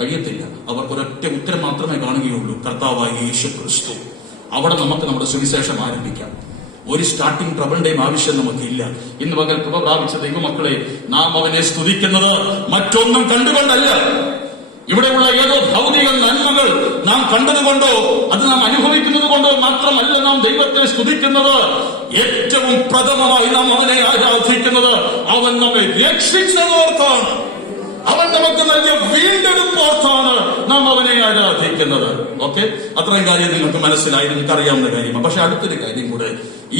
കഴിയത്തില്ല. അവർക്കൊരൊറ്റ ഉത്തരം മാത്രമേ കാണുകയുള്ളൂ, കർത്താവായ യേശു ക്രിസ്തു. അവിടെ നമുക്ക് നമ്മുടെ സുവിശേഷം ആരംഭിക്കാം. ഒരു സ്റ്റാർട്ടിംഗ് ട്രബിളിന്റെയും ആവശ്യം നമുക്കില്ല. ഇന്ന് പകൽ കൃപ പ്രാപിച്ച ദൈവമക്കളെ, നാം അവനെ സ്തുതിക്കുന്നത് മറ്റൊന്നും കണ്ടുകൊണ്ടല്ല. ഇവിടെയുള്ള ഏതോ ഭൗതിക നന്മകൾ നാം കണ്ടതുകൊണ്ടോ അത് നാം അനുഭവിക്കുന്നത് കൊണ്ടോ മാത്രമല്ല നാം ദൈവത്തെ സ്തുതിക്കുന്നത്. ഏറ്റവും പ്രഥമമായി നാം അവനെ ആരാധിക്കുന്നത് അവൻ നമ്മെ രക്ഷിച്ചതോർത്താണ്, അവൻ നമുക്ക് നൽകിയ വീണ്ടെടുപ്പോർത്താണ് നാം അവനെ ആരാധിക്കുന്നത്. ഓക്കെ, അത്രയും കാര്യം നിങ്ങൾക്ക് മനസ്സിലായി, നിങ്ങൾക്ക് അറിയാവുന്ന കാര്യമാണ്. പക്ഷെ അടുത്തൊരു കാര്യം കൂടെ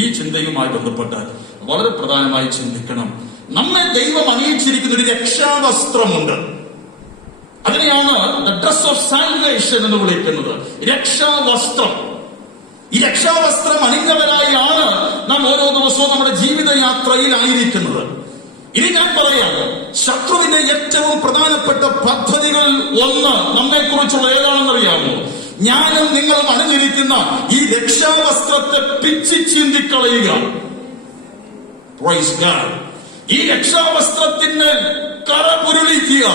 ഈ ചിന്തയുമായി ബന്ധപ്പെട്ട് വളരെ പ്രധാനമായി ചിന്തിക്കണം. നമ്മെ ദൈവം അണിയിച്ചിരിക്കുന്ന ഒരു രക്ഷാവസ്ത്രമുണ്ട്. അതിനെയാണ് ദ ഡ്രസ് ഓഫ് സാൽവേഷൻ എന്ന് വിളിക്കുന്നത്, രക്ഷാവസ്ത്രം. ഈ രക്ഷാവസ്ത്രം അണിഞ്ഞവരായാണ് നാം ഓരോ ദിവസവും നമ്മുടെ ജീവിതയാത്രയിലായിരിക്കുന്നത്. ഇനി ഞാൻ പറയാം, ശത്രുവിന്റെ ഏറ്റവും പ്രധാനപ്പെട്ട പദ്ധതികളിൽ ഒന്ന് നമ്മെക്കുറിച്ചുള്ള ഏതാണെന്നറിയാമോ? ഞാനും നിങ്ങളും അണിഞ്ഞിരിക്കുന്ന ഈ രക്ഷാവസ്ത്രത്തെ പിച്ചി ചീന്തിക്കളയുക. Praise God. ഈ രക്ഷാവസ്ത്രത്തിന്റെ കറ പുരുളിക്കുക,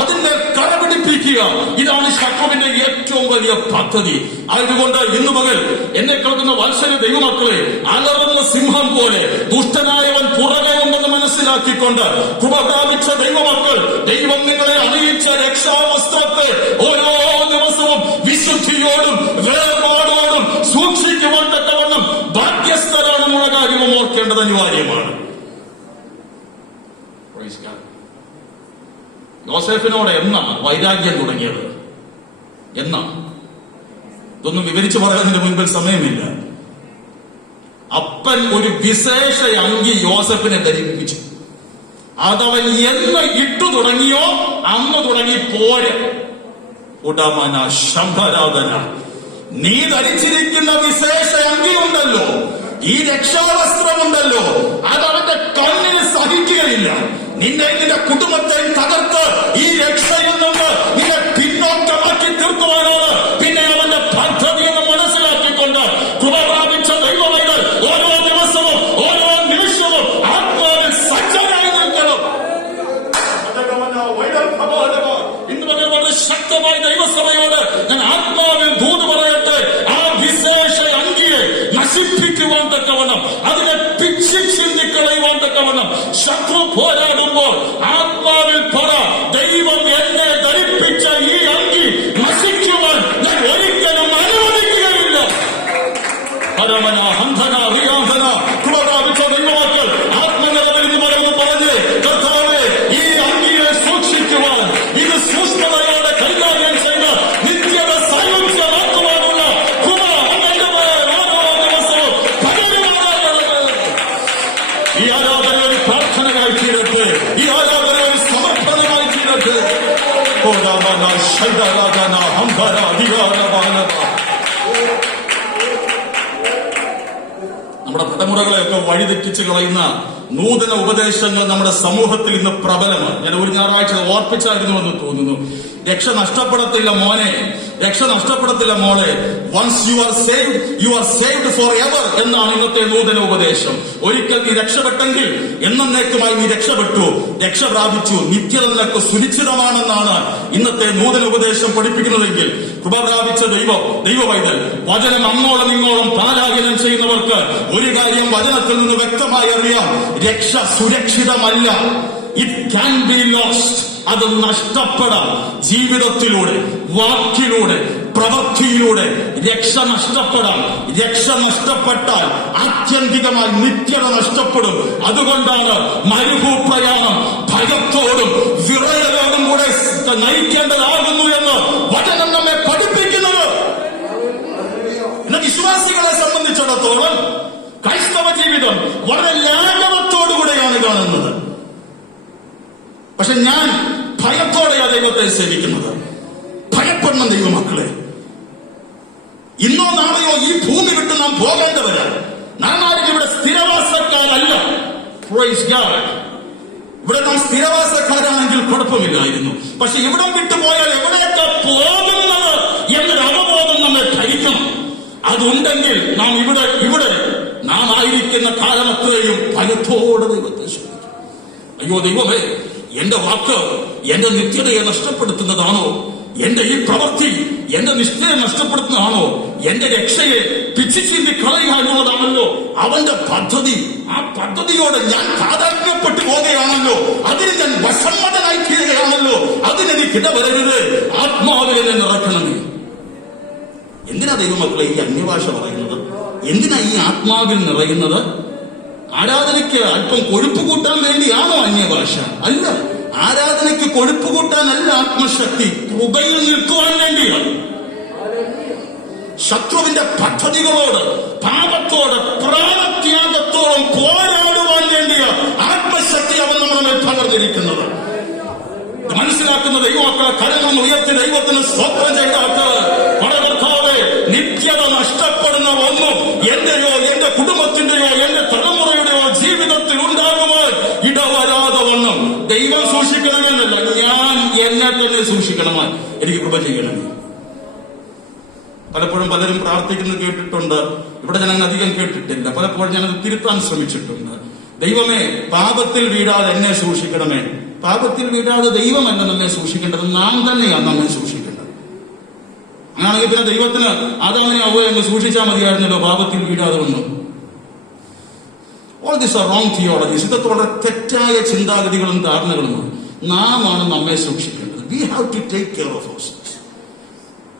അതിന്റെ കറ പിടിപ്പിക്കുക. ഇതാണ് ശത്രുവിന്റെ ഏറ്റവും വലിയ പദ്ധതി. അതുകൊണ്ട് ഇന്നു പകൽ എന്നെ കേൾക്കുന്ന വാത്സല്യ ദൈവമക്കളെ, അലറുന്ന സിംഹം പോലെ ദുഷ്ടനായവൻ പുറകെ ഉണ്ടെന്ന് മനസ്സിലാക്കിക്കൊണ്ട് കൃപ പ്രാപിച്ച ദൈവമക്കൾ, ദൈവം നിങ്ങളെ അണിയിച്ച രക്ഷാവസ്ത്രത്തെ ഓരോ ദിവസവും വിശുദ്ധിയോടും വേർപാടോടും സൂക്ഷിക്കുവാൻ തക്കവണ്ണം ബാധ്യസ്ഥരാണെന്നുള്ള കാര്യവും ഓർക്കേണ്ടത് അനിവാര്യമാണ്. യോസേഫിനോട് എന്നാ വൈരാഗ്യം തുടങ്ങിയത്? എന്നാ? ഇതൊന്നും വിവരിച്ചു പറയുന്നതിന് മുൻപിൽ സമയമില്ല. അപ്പൻ ഒരു വിശേഷ അങ്കി യോസഫിനെ ധരിപ്പിച്ചു. അതവൻ എന്ന് ഇട്ടു തുടങ്ങിയോ അന്ന് തുടങ്ങി പോരെ. ഉടമന ശംഭരാധന, നീ ധരിച്ചിരിക്കുന്ന വിശേഷ അങ്കിയുണ്ടല്ലോ, ഈ രക്ഷാവസ്ത്രമുണ്ടല്ലോ, അതവന്റെ കണ്ണിന് സഹിക്കുകയില്ല. നിന്നെ നിന്റെ കുടുംബത്തെ തകർത്ത് ഈ രക്ഷയിൽ നിന്ന് നിന്നെ പിന്നോക്കമാക്കി തീർക്കുവാനാണ് പിന്നെ അവന്റെ പദ്ധതി എന്ന് മനസ്സിലാക്കിക്കൊണ്ട് കൃപ പ്രാപിച്ച ദൈവമക്കൾ ഓരോ ദിവസവും ഓരോ നിമിഷവും ആത്മാവിൽ സജ്ജരായി നിൽക്കണം. ഇന്ന് വളരെ ശക്തമായ ദൈവസഭയോട് ഞാൻ ആത്മാവിൽ ദൂത് പറയട്ടെ, ആ വിശേഷ അങ്കിയെ നശിപ്പിക്കുവാൻ തക്കവണ്ണം, അതിനെ പിച്ചി ചിന്തിക്കളയുവാൻ തക്കവണ്ണം ശത്രു പോരാടുമ്പോൾ ആത്മാവിൽ പറ, ദൈവം എന്നെ ധരിപ്പിച്ച ഈ അങ്കി നശിക്കുവാൻ ഞാൻ ഒരിക്കലും അനുവദിക്കുകയില്ല. പരമന ഹന്ധന റിയാന്ധന കൃപ പ്രാപിച്ച ദൈവമക്കൾ ആത്മനിലവിൽ നിന്ന് പറയുന്നു പറഞ്ഞ്, കർത്താവേ, ഈ അങ്കിയെ നമ്മുടെ തലമുറകളെയൊക്കെ വഴിതെറ്റിച്ച് കളയുന്ന നൂതന ഉപദേശങ്ങൾ നമ്മുടെ സമൂഹത്തിൽ ഇന്ന് പ്രബലമാണ്. ഞാൻ ഒരു ഞായറാഴ്ച ഓർപ്പിച്ചായിരുന്നു എന്ന് തോന്നുന്നു. രക്ഷ നഷ്ടപ്പെടത്തില്ല മോനെ, രക്ഷ നഷ്ടപ്പെടത്തില്ല മോളെ. Once you are saved forever എന്നാണ് ഇന്നത്തെ നൂതന ഉപദേശം. ഒരിക്കൽ നീ രക്ഷപ്പെട്ടെങ്കിൽ എന്നേക്കുമായി നീ രക്ഷപ്പെട്ടു, രക്ഷ പ്രാപിച്ചു, നിത്യത നിനക്ക് സുനിശ്ചിതമാണെന്നാണ് ഇന്നത്തെ നൂതന ഉപദേശം പഠിപ്പിക്കുന്നതെങ്കിൽ കൃപ പ്രാപിച്ച ദൈവവൈതൽ വചനം അങ്ങോളം ഇങ്ങോളം പാരായണം ചെയ്യുന്നവർക്ക് ഒരു കാര്യം വചനത്തിൽ നിന്ന് വ്യക്തമായി അറിയാം: രക്ഷ സുരക്ഷിതമല്ല. It can be lost. അത് നഷ്ടപ്പെടാം. ജീവിതത്തിലൂടെ, വാക്കിലൂടെ, പ്രവൃത്തിയിലൂടെ രക്ഷ നഷ്ടപ്പെടാം. രക്ഷ നഷ്ടപ്പെട്ടാൽ ആത്യന്തികമായി നിത്യത നഷ്ടപ്പെടും. അതുകൊണ്ടാണ് മരുഭൂപ്രയാണം ഭയത്തോടും വിറയലോടും കൂടെ നയിക്കേണ്ടതാകുന്നു എന്ന് വചനം നമ്മെ പഠിപ്പിക്കുന്നത്. വിശ്വാസികളെ സംബന്ധിച്ചിടത്തോളം ക്രൈസ്തവ ജീവിതം വളരെ ലാഘവത്തോടുകൂടെയാണ് കാണുന്നത്. പക്ഷെ ഞാൻ ഭയത്തോടെയാണ് ദൈവത്തെ സേവിക്കുന്നത്. ഭയപ്പെടണം ദൈവമക്കളെ. ഇന്നോ നാളെയോ ഈ ഭൂമി വിട്ട് നാം പോകേണ്ടവരാണ്. നാം ആരും ഇവിടെ സ്ഥിരവാസക്കാരല്ല. Praise God. ഇവിടെ നാം സ്ഥിരവാസക്കാരാണെങ്കിൽ കുഴപ്പമില്ലായിരുന്നു. പക്ഷെ ഇവിടം വിട്ടുപോയാൽ എവിടെയൊക്കെ പോകുന്നത് എന്നൊരു അവബോധം നമ്മെ ധരിക്കണം. അതുണ്ടെങ്കിൽ നാം ഇവിടെ നാം ആയിരിക്കുന്ന കാലമത്രയും ഭയത്തോടെ ദൈവത്തെ ശ്രമിക്കും. അയ്യോ ദൈവമേ, എന്റെ വാക്ക് എന്റെ നിത്യതയെ നഷ്ടപ്പെടുത്തുന്നതാണോ? എന്റെ ഈ പ്രവൃത്തി എന്റെ നിഷ്ഠയെ നഷ്ടപ്പെടുത്തുന്നതാണോ? എന്റെ രക്ഷയെ പിച്ചിച്ചിന്തി കളയുക എന്നുള്ളതാണല്ലോ അവന്റെ പദ്ധതി. ആ പദ്ധതിയോട് ഞാൻ താതാത്മ്യപ്പെട്ടു പോകുകയാണല്ലോ, അതിന് ഞാൻ വസമ്മതനായി തീരുകയാണല്ലോ. അതിനെനിക്ക് ഇടവരരുത്. ആത്മാവിനെ നിറയ്ക്കണമേ. എന്തിനാ ദൈവമക്കളെ ഈ അന്യഭാഷ പറയുന്നത്? എന്തിനാ ഈ ആത്മാവിൽ നിറയുന്നത്? ആരാധനയ്ക്ക് അല്പം കൊഴുപ്പ് കൂട്ടാൻ വേണ്ടിയാണോ അന്യഭാഷ? അല്ല. ആരാധനയ്ക്ക് കൊഴുപ്പ് കൂട്ടാനല്ല ആത്മശക്തി, കൃപയിൽ നിൽക്കുവാൻ വേണ്ടിയാണ്. ശത്രുവിന്റെ പദ്ധതികളോട്, പാപത്തോട്, പ്രാണത്യാഗത്തോളം പോരാടുവാൻ വേണ്ടിയാണ് ആത്മശക്തി അവൻ നമ്മളെ പകർന്നിരിക്കുന്നത്. മനസ്സിലാക്കുന്ന ദൈവമക്കളെ കരങ്ങൾ ഉയർത്തി ദൈവത്തിന് സ്തോത്രം ചെയ്താട്ട് പടകർത്താവേ, നിത്യത നഷ്ടപ്പെടുന്ന ഒന്നും എന്റെയോ എന്റെ കുടുംബത്തിന്റെയോ എന്റെ തലമുറയുടെയോ ജീവിതത്തിൽ ഉണ്ടാകുവാൻ ഇടവരാതെ വണ്ണം ദൈവം സൂക്ഷിക്കണമെന്നല്ല, ഞാൻ എന്നെ തന്നെ സൂക്ഷിക്കണമെന്ന് എനിക്ക് കൃപ ചെയ്യണമേ. പലപ്പോഴും പലരും പ്രാർത്ഥിക്കുന്നത് കേട്ടിട്ടുണ്ട്. ഇവിടെ ഞാൻ അധികം കേട്ടിട്ടില്ല. പലപ്പോഴും ഞാനത് തിരുത്താൻ ശ്രമിച്ചിട്ടുണ്ട്. ദൈവമേ, പാപത്തിൽ വീഴാതെ എന്നെ സൂക്ഷിക്കണമേ. പാപത്തിൽ വീഴാതെ ദൈവമല്ല നമ്മെ സൂക്ഷിക്കേണ്ടത്, നാം തന്നെയാണ് നമ്മെ സൂക്ഷിക്കേണ്ടത്. അങ്ങനെയാണെങ്കിൽ പിന്നെ ദൈവത്തിന് ആദാമിനെ അവ എന്ന് സൂക്ഷിച്ചാൽ മതിയായിരുന്നല്ലോ, പാപത്തിൽ വീഴാതെ വന്നു. All this are wrong theologies. ഇതൊക്കെ വളരെ തെറ്റായ ചിന്താഗതികളും ധാരണകളുമാണ്. നാം ആണ് നമ്മെ സൂക്ഷിക്കേണ്ടത്. We have to take care of ourselves.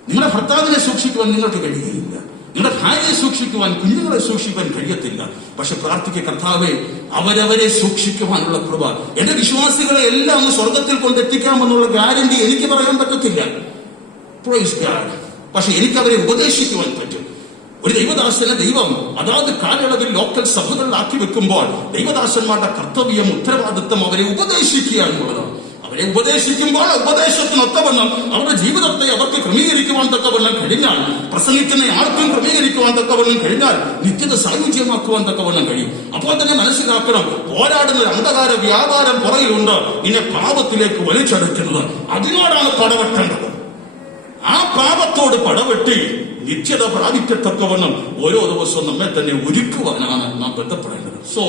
നിങ്ങളുടെ ഭർത്താവിനെ സൂക്ഷിക്കുവാൻ നിങ്ങൾക്ക് കഴിയുകയില്ല. നിങ്ങളുടെ ഭാര്യയെ സൂക്ഷിക്കുവാൻ, കുഞ്ഞുങ്ങളെ സൂക്ഷിക്കുവാൻ കഴിയത്തില്ല. പക്ഷെ പ്രാർത്ഥിക്കുക, കർത്താവേ, അവരവരെ സൂക്ഷിക്കുവാനുള്ള കൃപ. എന്റെ വിശ്വാസികളെ എല്ലാം ഒന്ന് സ്വർഗത്തിൽ കൊണ്ടെത്തിക്കാമെന്നുള്ള ഗ്യാരണ്ടി എനിക്ക് പറയാൻ പറ്റത്തില്ല. Praise God. പക്ഷെ എനിക്കവരെ ഉപദേശിക്കുവാൻ പറ്റും. ഒരു ദൈവദാസനെ ദൈവം അതാത് കാലയളവിൽ ലോക്കൽ സഭകളിലാക്കി വെക്കുമ്പോൾ ദൈവദാസന്മാരുടെ കർത്തവ്യം, ഉത്തരവാദിത്വം അവരെ ഉപദേശിക്കുക എന്നുള്ളതാണ്. അവരെ ഉപദേശിക്കുമ്പോൾ ഉപദേശത്തിനൊത്തവണ്ണം അവരുടെ ജീവിതത്തെ അവർക്ക് ക്രമീകരിക്കുവാൻ തക്കവണ്ണം കഴിഞ്ഞാൽ, പ്രസംഗിക്കുന്ന ആൾക്കും ക്രമീകരിക്കുവാൻ തക്കവണ്ണം കഴിഞ്ഞാൽ, നിത്യത സായുജ്യമാക്കുവാൻ തക്കവണ്ണം കഴിയും. അപ്പോൾ തന്നെ മനസ്സിലാക്കണം, പോരാടുന്ന ഒരു അന്ധകാര വ്യാപാരം പുറകിലുണ്ട്, ഇന്നെ പാപത്തിലേക്ക് വലിച്ചടയ്ക്കുന്നത്. അതിനോടാണ് പടവെട്ടേണ്ടത്. ആ പാപത്തോട് പടവെട്ടി നിത്യത പ്രാപിക്കത്തക്കവണ്ണം ഓരോ ദിവസവും നമ്മെ തന്നെ ഒരുക്കുവാനാണ് നാം ബന്ധപ്പെടേണ്ടത്. സോ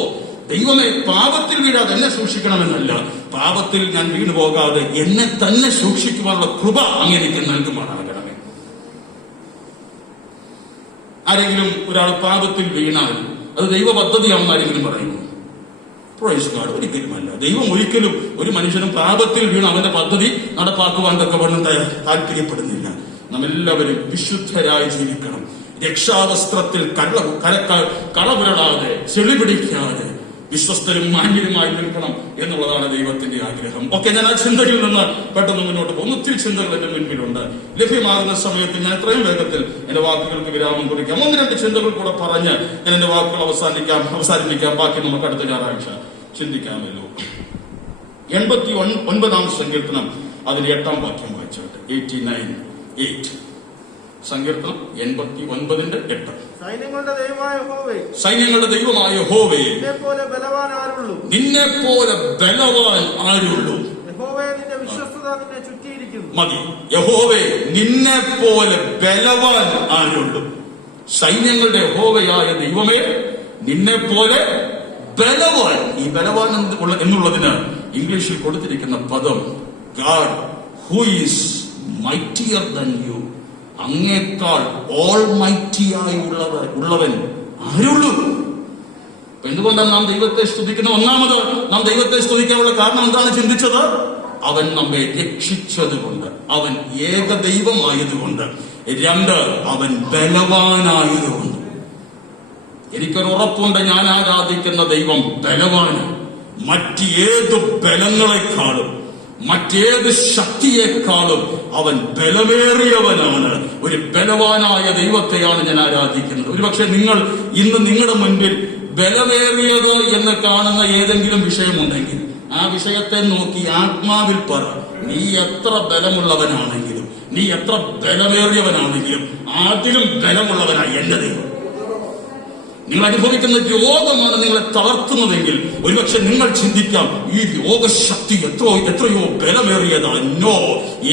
ദൈവമേ, പാപത്തിൽ വീഴാതെ എന്നെ സൂക്ഷിക്കണമെന്നല്ല, പാപത്തിൽ ഞാൻ വീണു പോകാതെ എന്നെ തന്നെ സൂക്ഷിക്കുവാനുള്ള കൃപ അങ്ങേക്ക് നൽകുമാറാകണമേ. ആരെങ്കിലും ഒരാൾ പാപത്തിൽ വീണാൽ അത് ദൈവ പദ്ധതിയാണെന്ന് ആരെങ്കിലും പറയുന്നു? Praise God. ഒരിക്കലുമല്ല. ദൈവം ഒരിക്കലും ഒരു മനുഷ്യനും പാപത്തിൽ വീണ് അവന്റെ പദ്ധതി നടപ്പാക്കുവാൻ തക്കവണ്ണം താല്പര്യപ്പെടുന്നില്ല. നാം എല്ലാവരും വിശുദ്ധരായി ജീവിക്കണം. രക്ഷാവസ്ത്രത്തിൽ കളപുരളാതെ, ചെളി പിടിക്കാതെ വിശ്വസ്തരും മാന്യരുമായി നിൽക്കണം എന്നുള്ളതാണ് ദൈവത്തിന്റെ ആഗ്രഹം. ഓക്കെ, ഞാൻ ആ ചിന്തയിൽ നിന്ന് പെട്ടെന്ന് മുന്നോട്ട് പോകും. ഒത്തിരി ചിന്തകൾ എന്റെ മുൻപിലുണ്ട്. ലഭ്യമാകുന്ന സമയത്ത് ഞാൻ എത്രയും വേഗത്തിൽ എന്റെ വാക്കുകൾക്ക് വിരാമം കുറിക്കാം. 1-2 ചിന്തകൾ കൂടെ പറഞ്ഞ് ഞാൻ എന്റെ വാക്കുകൾ അവസാനിപ്പിക്കാം. ബാക്കി നമുക്ക് അടുത്ത ഞായറാഴ്ച ചിന്തിക്കാമല്ലോ. 89-ാം സങ്കീർത്തനം അതിന്റെ 8-ാം വാക്യം വായിച്ചോട്ടെ. 89:8. സങ്കീർത്തനം 89:8. സൈന്യങ്ങളുടെ ദൈവമായ യഹോവേ, സൈന്യങ്ങളുടെ ദൈവമായ യഹോവേ, നിന്നെപ്പോലെ ബലവാൻ ആരുള്ളൂ? നിന്നെപ്പോലെ ബലവാൻ ആരുള്ളൂ? യഹോവേ, നിന്റെ വിശ്വസ്തത നിന്നെ ചുറ്റിയിരിക്കുന്നു. മതി. യഹോവേ, നിന്നെപ്പോലെ ബലവാൻ ആരുള്ളൂ? സൈന്യങ്ങളുടെ യഹോവയായ ദൈവമേ, നിന്നെപ്പോലെ ബലവാൻ. ഈ ബലവാൻ എന്നുള്ളതിന് ഇംഗ്ലീഷിൽ കൊടുത്തിരിക്കുന്ന പദം God who is mightier than you. അങ്ങേക്കാൾ ഓൾ മൈറ്റിയായി ഉള്ളവൻ ആരുള്ളൂ? എന്തുകൊണ്ടാണ് നാം ദൈവത്തെ സ്തുതിക്കുന്നത്? ഒന്നാമത് നാം ദൈവത്തെ സ്തുതിക്കാനുള്ള കാരണം എന്താണ് ചിന്തിച്ചത്? അവൻ നമ്മെ രക്ഷിച്ചതുകൊണ്ട്, അവൻ ഏകദൈവമായതുകൊണ്ട്. 2, അവൻ ബലവാനായതുകൊണ്ട്. എനിക്കൊരു ഉറപ്പുണ്ട്, ഞാൻ ആരാധിക്കുന്ന ദൈവം ബലവാന്. മറ്റേത് ബലങ്ങളെക്കാളും മറ്റേത് ശക്തിയെക്കാളും അവൻ ബലമേറിയവനാണ്. ഒരു ബലവാനായ ദൈവത്തെയാണ് ഞാൻ ആരാധിക്കുന്നത്. ഒരുപക്ഷെ നിങ്ങൾ ഇന്ന് നിങ്ങളുടെ മുൻപിൽ ബലമേറിയത് എന്ന് കാണുന്ന ഏതെങ്കിലും വിഷയമുണ്ടെങ്കിൽ ആ വിഷയത്തെ നോക്കി ആത്മാവിൽ പറ, നീ എത്ര ബലമുള്ളവനാണെങ്കിലും, നീ എത്ര ബലമേറിയവനാണെങ്കിലും അതിലും ബലമുള്ളവനായി എന്റെ ദൈവം. നിങ്ങൾ അനുഭവിക്കുന്ന രോഗമാണ് നിങ്ങളെ തളർത്തുന്നതെങ്കിൽ ഒരുപക്ഷെ നിങ്ങൾ ചിന്തിക്കാം, ഈ രോഗശക്തി എത്രയോ ബലമേറിയതാണ്. നോ,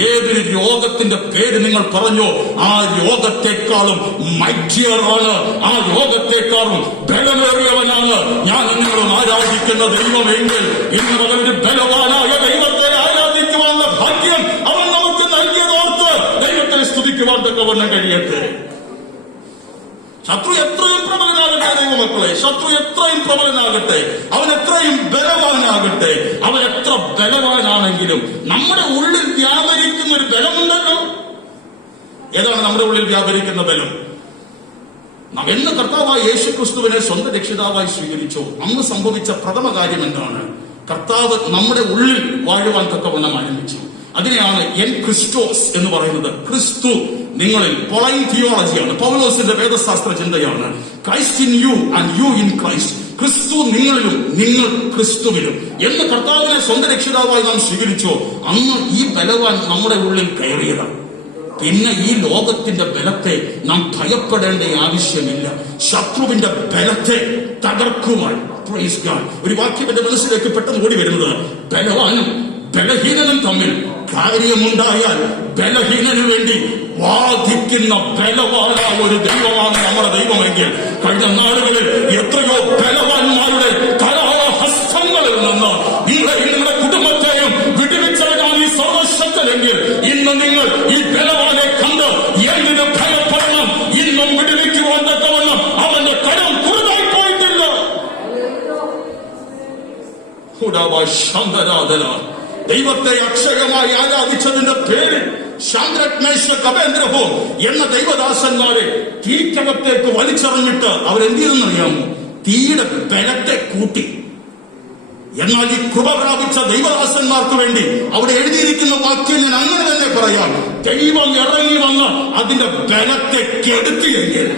ഏതൊരു രോഗത്തിന്റെ പേര് നിങ്ങൾ പറഞ്ഞോ, ആ രോഗത്തെക്കാളും മൈറ്റിയറാണ്, ആ രോഗത്തെക്കാളും ബലമേറിയവനാണ് ഞാൻ നിങ്ങളും ആരാധിക്കുന്ന ദൈവമെങ്കിൽ ഇന്ന് ഒരു ബലവാനായ ദൈവത്തെ ആരാധിക്കുവാനുള്ള ഭാഗ്യം അവൻ നമുക്ക് നൽകിയതോർത്ത് ദൈവത്തെ സ്തുതിക്കുവാൻ തക്കവണ്ണം കഴിയട്ടെ. ശത്രു എത്രയും പ്രബലനാകട്ടെ ദൈവമക്കളെ, ശത്രു എത്രയും പ്രബലനാകട്ടെ, അവൻ എത്രയും ബലവാനാകട്ടെ, അവൻ എത്ര ബലവാനാണെങ്കിലും നമ്മുടെ ഉള്ളിൽ വ്യാപരിക്കുന്ന ഒരു ബലമുണ്ടല്ലോ. ഏതാണ് നമ്മുടെ ഉള്ളിൽ വ്യാപരിക്കുന്ന ബലം? നാം എന്ന് കർത്താവായ യേശു ക്രിസ്തുവിനെ സ്വന്തം രക്ഷിതാവായി സ്വീകരിച്ചോ അന്ന് സംഭവിച്ച പ്രഥമ കാര്യം എന്താണ്? കർത്താവ് നമ്മുടെ ഉള്ളിൽ വാഴുവാൻ തക്കവണ്ണം ആരംഭിച്ചു. അതിനെയാണ് എൻ ക്രിസ്റ്റോസ് എന്ന് പറയുന്നത്. ക്രിസ്തു നിങ്ങളിൽ. പൊളൈൻ തിയോളജിയാണ്, പൗലോസിന്റെ വേദശാസ്ത്ര ചിന്തയാണ്. Christ in you and you in Christ. ക്രിസ്തു നിങ്ങളിലും നിങ്ങൾ ക്രിസ്തുവിലും എന്ന് കർത്താവിനെ സ്വന്തം രക്ഷിതാവായി നാം സ്വീകരിച്ചോ അന്ന് ഈ ബലവാൻ നമ്മുടെ ഉള്ളിൽ കയറിയതാണ്. പിന്നെ ഈ ലോകത്തിന്റെ ബലത്തെ നാം ഭയപ്പെടേണ്ട ആവശ്യമില്ല. ശത്രുവിന്റെ ബലത്തെ തകർക്കുവാൻ പ്രൈസ് ഗോഡ് ഒരു വാക്യം എന്റെ മനസ്സിലേക്ക് പെട്ടെന്ന് ഓടി വരുന്നത്, ബലവാനും ബലഹീനനും തമ്മിൽ കാര്യമുണ്ടായാൽ ബലഹീനന് വേണ്ടി വാദിക്കുന്ന ബലവാനായ ഒരു ദൈവമാണ് നമ്മുടെ ദൈവമെങ്കിൽ കഴിഞ്ഞ നാളുകളിൽ എത്രയോ ബലവാന്മാരുടെ കരാളഹസ്തങ്ങളിൽ നിന്ന് നിങ്ങളുടെ കുടുംബത്തെയും വിടുവിച്ചവനാണ് ഈ സർവശക്തനെങ്കിൽ ഇന്ന് നിങ്ങൾ ഈ ബലവാനെ കണ്ട് എന്തിനു ഭയപ്പെടണം? ഇന്നും വിടുവിക്കുവാൻ തക്കവണ്ണം അവന്റെ കരം കുറുതായി പോയിട്ടില്ല. ദൈവത്തെ അക്ഷരമായി ആരാധിച്ചതിന്റെ പേരിൽ ശാന്ത്രക് മേശക് അബേദ്നെഗോ എന്ന ദൈവദാസന്മാരെ തീക്കകത്തേക്ക് വലിച്ചെറിഞ്ഞിട്ട് അവരെന്ത് ചെയ്തെന്നറിയാമോ? തീയുടെ ബലത്തെ കൂട്ടി. എന്നാൽ ഈ കൃപ പ്രാപിച്ച ദൈവദാസന്മാർക്ക് വേണ്ടി അവിടെ എഴുതിയിരിക്കുന്ന വാക്യം ഞാൻ അങ്ങനെ തന്നെ പറയാം, ദൈവം ഇറങ്ങി വന്ന് അതിന്റെ ബലത്തെ കെടുത്തിയെങ്കിൽ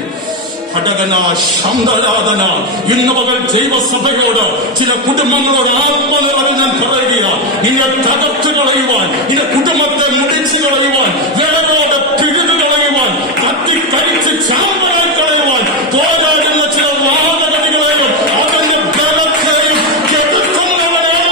ഇന്ന് പകൽ ദൈവസഭയോട് ചില കുടുംബങ്ങളോട് ആത്മനിറവിൽ ഞാൻ പറയുകയാണ്, നിന്നെ തകർത്ത് കളയുവാൻ, നിന്റെ കുടുംബത്തെ മുടിച്ചു കളയുവാൻ, വിളവോടെ പിഴുതു കളയുവാൻ, കത്തിക്കരിച്ച് ചാമ്പലായി കളയുവാൻ പോരാടുന്ന ചില വാദഗതികളെയും അതിന്റെ ബലത്തെയും കെടുക്കുന്നവനാണ്.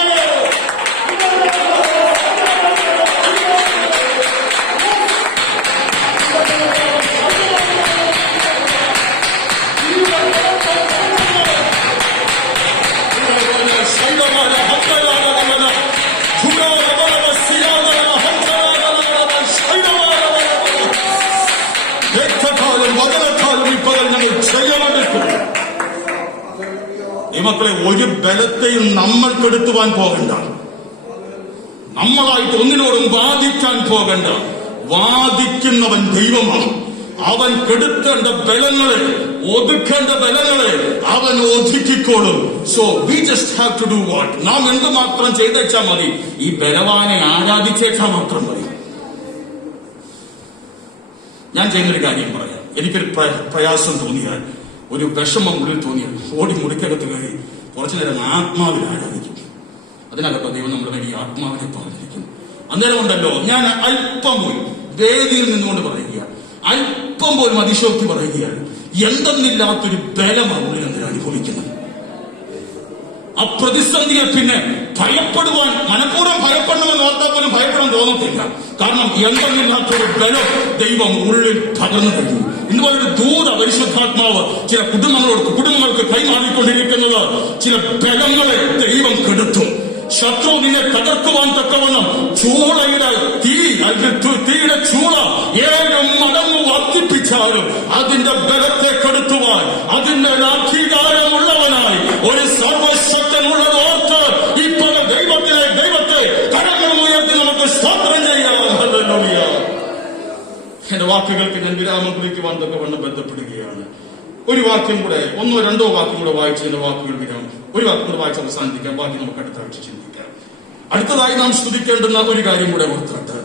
ഈ മക്കളെ, ഒരു ബലത്തെയും നമ്മൾ കെടുത്തുവാൻ പോകണ്ട. നമ്മളായിട്ട് ഒന്നിനോടും വാദിക്കാൻ പോകണ്ട. വാദിക്കുന്നവൻ ദൈവമാണ്. അവൻ കെടുത്തേണ്ട ബലങ്ങളെ, ഒതുക്കേണ്ട ബലങ്ങളെ അവൻ ഒതുക്കിക്കോളും. So we just have to do what? നാം എന്തുമാത്രം ചെയ്തേച്ചാൽ മതി? ഈ ബലവാനെ ആരാധിച്ചേച്ചാൽ മാത്രം മതി. ഞാൻ ചെയ്യുന്നൊരു കാര്യം പറയാം. എനിക്കൊരു പ്രയാസം തോന്നിയാൽ, ഒരു വിഷമം ഉള്ളിൽ തോന്നിയാൽ ഓടി മുറിക്കകത്ത് കയറി കുറച്ചു നേരം ആത്മാവിൽ ആരാധിക്കും. അതിനകത്ത് ദൈവം നമ്മുടെ വേണ്ടി ആത്മാവിനെ പറഞ്ഞിരിക്കുന്നു. അന്നേരം ഉണ്ടല്ലോ ഞാൻ അല്പം പോയി വേദിയിൽ നിന്നുകൊണ്ട് പറയുക, അല്പം പോലും അതിശോക്തി പറയുകയാണ്, എന്തെന്നില്ലാത്തൊരു ബലമാണ് ഉള്ളിൽ എന്തിനാണ് അനുഭവിക്കുന്നത്. ആ പ്രതിസന്ധിയെ പിന്നെ ഭയപ്പെടുവാൻ, മനഃപൂർവ്വം ഭയപ്പെടണമെന്ന് ഓർത്താൽ പോലും ഭയപ്പെടാൻ തോന്നത്തില്ല. കാരണം എന്തെന്നില്ലാത്തൊരു ബലം ദൈവം ഉള്ളിൽ പകർന്നു കഴിഞ്ഞു. ഇതുപോലൊരു ദൂത പരിശുദ്ധാത്മാവ് ചില കുടുംബങ്ങൾക്ക് കൈമാറിക്കൊണ്ടിരിക്കുന്നത് ചില ബലങ്ങളെ ദൈവം കെടുത്തും. ശത്രു നിന്നെ തകർക്കുവാൻ തക്കവണ്ണം ചൂളയുടെ തീയുടെ ചൂള 7 മടങ്ങ് വർദ്ധിപ്പിച്ചാലും അതിന്റെ ബലത്തെ കെടുത്തുവാൻ അതിന്റെ അധികാരമുള്ളവനായി ഒരു സർവശക്തനുള്ളത് ഓർത്ത് ഇപ്പോൾ ദൈവത്തെ കരങ്ങൾ ഉയർത്തി നമുക്ക് സ്തോത്രം ചെയ്യാം. ഹല്ലേലൂയ. എന്റെ വാക്കുകൾക്ക് ഞാൻ വിരാമം കുറിക്കുവാൻ തക്കവണ്ണം ബന്ധപ്പെടുകയാണ്. ഒരു വാക്യം കൂടെ, 1-2 വാക്യം കൂടെ വായിച്ച് എന്റെ വാക്കുകൾ വിരാമം, ഒരു വാക്യം കൂടെ വായിച്ച് അവസാനിപ്പിക്കാം. ബാക്കി നമുക്ക് അടുത്ത ആഴ്ച ചിന്തിക്കാം. അടുത്തതായി നാം സ്തുതിക്കേണ്ടുന്ന ഒരു കാര്യം കൂടെ ഓർത്തിട്ട്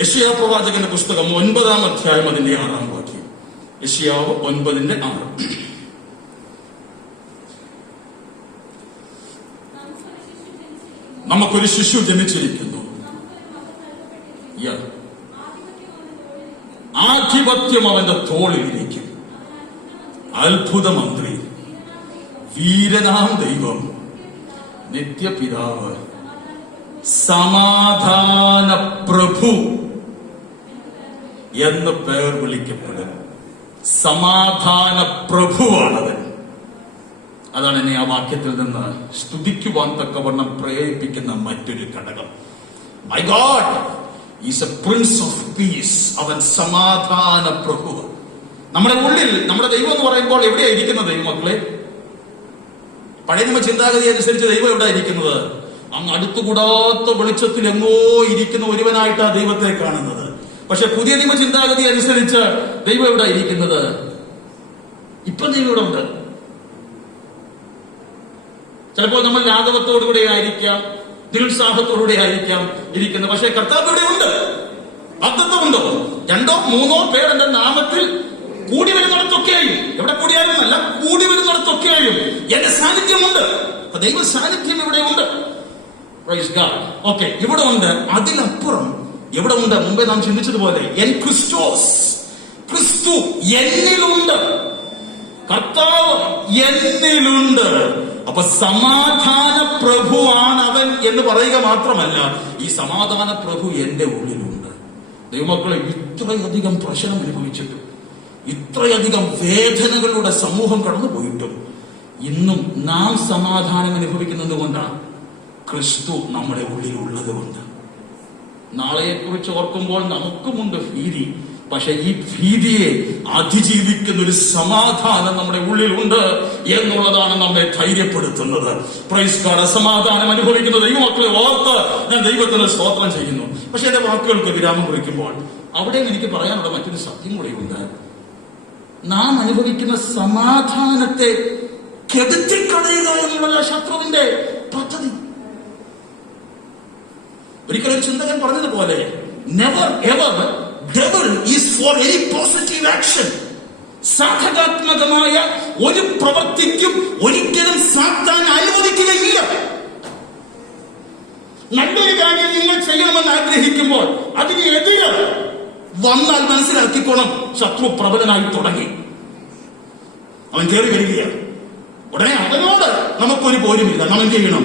യെശയ്യാ പ്രവാചകന്റെ പുസ്തകം 9-ാം അധ്യായം അതിന്റെ 6-ാം വാക്യം. യെശയ്യാവ് 9:6. നമുക്കൊരു ശിശു ജനിച്ചിരിക്കുന്നു, ആധിപത്യം അവന്റെ തോളിലിരിക്കും. അത്ഭുതമന്ത്രി, വീരനാം ദൈവം, നിത്യപിതാവ്, സമാധാന പ്രഭു എന്ന് പേർ വിളിക്കപ്പെടും. സമാധാന പ്രഭുവാണവൻ. അതാണ് എന്നെ ആ വാക്യത്തിൽ നിന്ന് സ്തുതിക്കുവാൻ തക്കവണ്ണം പ്രേരിപ്പിക്കുന്ന മറ്റൊരു ഘടകം. My God is a prince of peace. അവൻ സമാധാന പ്രഭു. നമ്മുടെ ഉള്ളിൽ നമ്മുടെ ദൈവം എന്ന് പറയുമ്പോൾ എവിടെയാണ് ഇരിക്കുന്നത് ദൈവമക്കളെ? പഴയ നിയമ ചിന്താഗതി അനുസരിച്ച് ദൈവം എവിടെ ഇരിക്കുന്നത്? അങ്ങ് അടുത്തുകൂടാത്ത വെളിച്ചത്തിൽ എങ്ങോ ഇരിക്കുന്ന ഒരുവനായിട്ടാണ് ദൈവത്തെ കാണുന്നത്. പക്ഷെ പുതിയ നിയമ ചിന്താഗതി അനുസരിച്ച് ദൈവം എവിടെ ഇരിക്കുന്നത്? ഇപ്പൊ ദൈവം ഇവിടെ ഉണ്ട്. ചിലപ്പോൾ നമ്മൾ ലാഘവത്തോടുകൂടെ ആയിരിക്കാം, നിരുത്സാഹത്തോടുകൂടെ ആയിരിക്കാം ഇരിക്കുന്നത്. പക്ഷെ കർത്താവ് ഇവിടെ ഉണ്ട്. അർത്ഥത്വമുണ്ടോ? 2-3 പേർ എന്റെ നാമത്തിൽ കൂടി വരുന്നിടത്തൊക്കെയും, എവിടെ കൂടിയാലും അല്ല, കൂടി വരുന്നിടത്തൊക്കെയും എന്റെ സാന്നിധ്യമുണ്ട്. അപ്പൊ ദൈവ സാന്നിധ്യം ഇവിടെ ഉണ്ട്. Praise God. ഓക്കെ, ഇവിടെ ഉണ്ട്. അതിലപ്പുറം എവിടെ ഉണ്ട്? മുമ്പേ നാം ചിന്തിച്ചതുപോലെ എൻ ക്രിസ്റ്റോസ്, ക്രിസ്തു എന്നിലുണ്ട്, കർത്താവ് എന്നിലുണ്ട്. അപ്പൊ സമാധാന പ്രഭുവാണ് അവൻ എന്ന് പറയുക മാത്രമല്ല, ഈ സമാധാന പ്രഭു എന്റെ ഉള്ളിലുണ്ട്. ദൈവമക്കളെ, ഇത്രയധികം പ്രശ്നം അനുഭവിച്ചിട്ടും ഇത്രയധികം വേദനകളുടെ സമൂഹം കടന്നുപോയിട്ടും ഇന്നും നാം സമാധാനം അനുഭവിക്കുന്നത് കൊണ്ടാണ് ക്രിസ്തു നമ്മുടെ ഉള്ളിലുള്ളത് കൊണ്ട്. നാളെയെക്കുറിച്ച് ഓർക്കുമ്പോൾ നമുക്കുമുണ്ട് ഭീതി. പക്ഷെ ഈ ഭീതിയെ അതിജീവിക്കുന്ന ഒരു സമാധാനം നമ്മുടെ ഉള്ളിലുണ്ട് എന്നുള്ളതാണ് നമ്മെ ധൈര്യപ്പെടുത്തുന്നത്. Praise God. അസമാധാനം അനുഭവിക്കുന്ന ദൈവമക്കളെ ഓർത്ത് ഞാൻ ദൈവത്തിന് സ്തോത്രം ചെയ്യുന്നു. പക്ഷെ എന്റെ വാക്കുകൾക്ക് വിരാമം കുറിക്കുമ്പോൾ അവിടെയും എനിക്ക് പറയാനുള്ള മറ്റൊരു സത്യം കൂടെയുണ്ട്. നാം അനുഭവിക്കുന്ന സമാധാനത്തെ കെടുത്തിക്കളയുക എന്നുള്ള ശത്രുവിന്റെ പദ്ധതി. ഒരിക്കലൊരു ചിന്തകൻ പറഞ്ഞതുപോലെ, never ever devil is for any positive action. സാധകാത്മകമായ ഒരു പ്രവൃത്തിക്കും ഒരിക്കലും സാത്താൻ അനുവദിക്കുകയില്ല. നല്ലൊരു കാര്യം നിങ്ങൾ ചെയ്യണമെന്ന് ആഗ്രഹിക്കുമ്പോൾ അതിന് എതിരെ വന്നാൽ മനസ്സിലാക്കിക്കോണം, ശത്രു പ്രബലനായി തുടങ്ങി. അവൻ കയറി വരികയാണ്. ഉടനെ അവനോട് നമുക്കൊരു പോരുമില്ല. നാം എന്ത് ചെയ്യണം?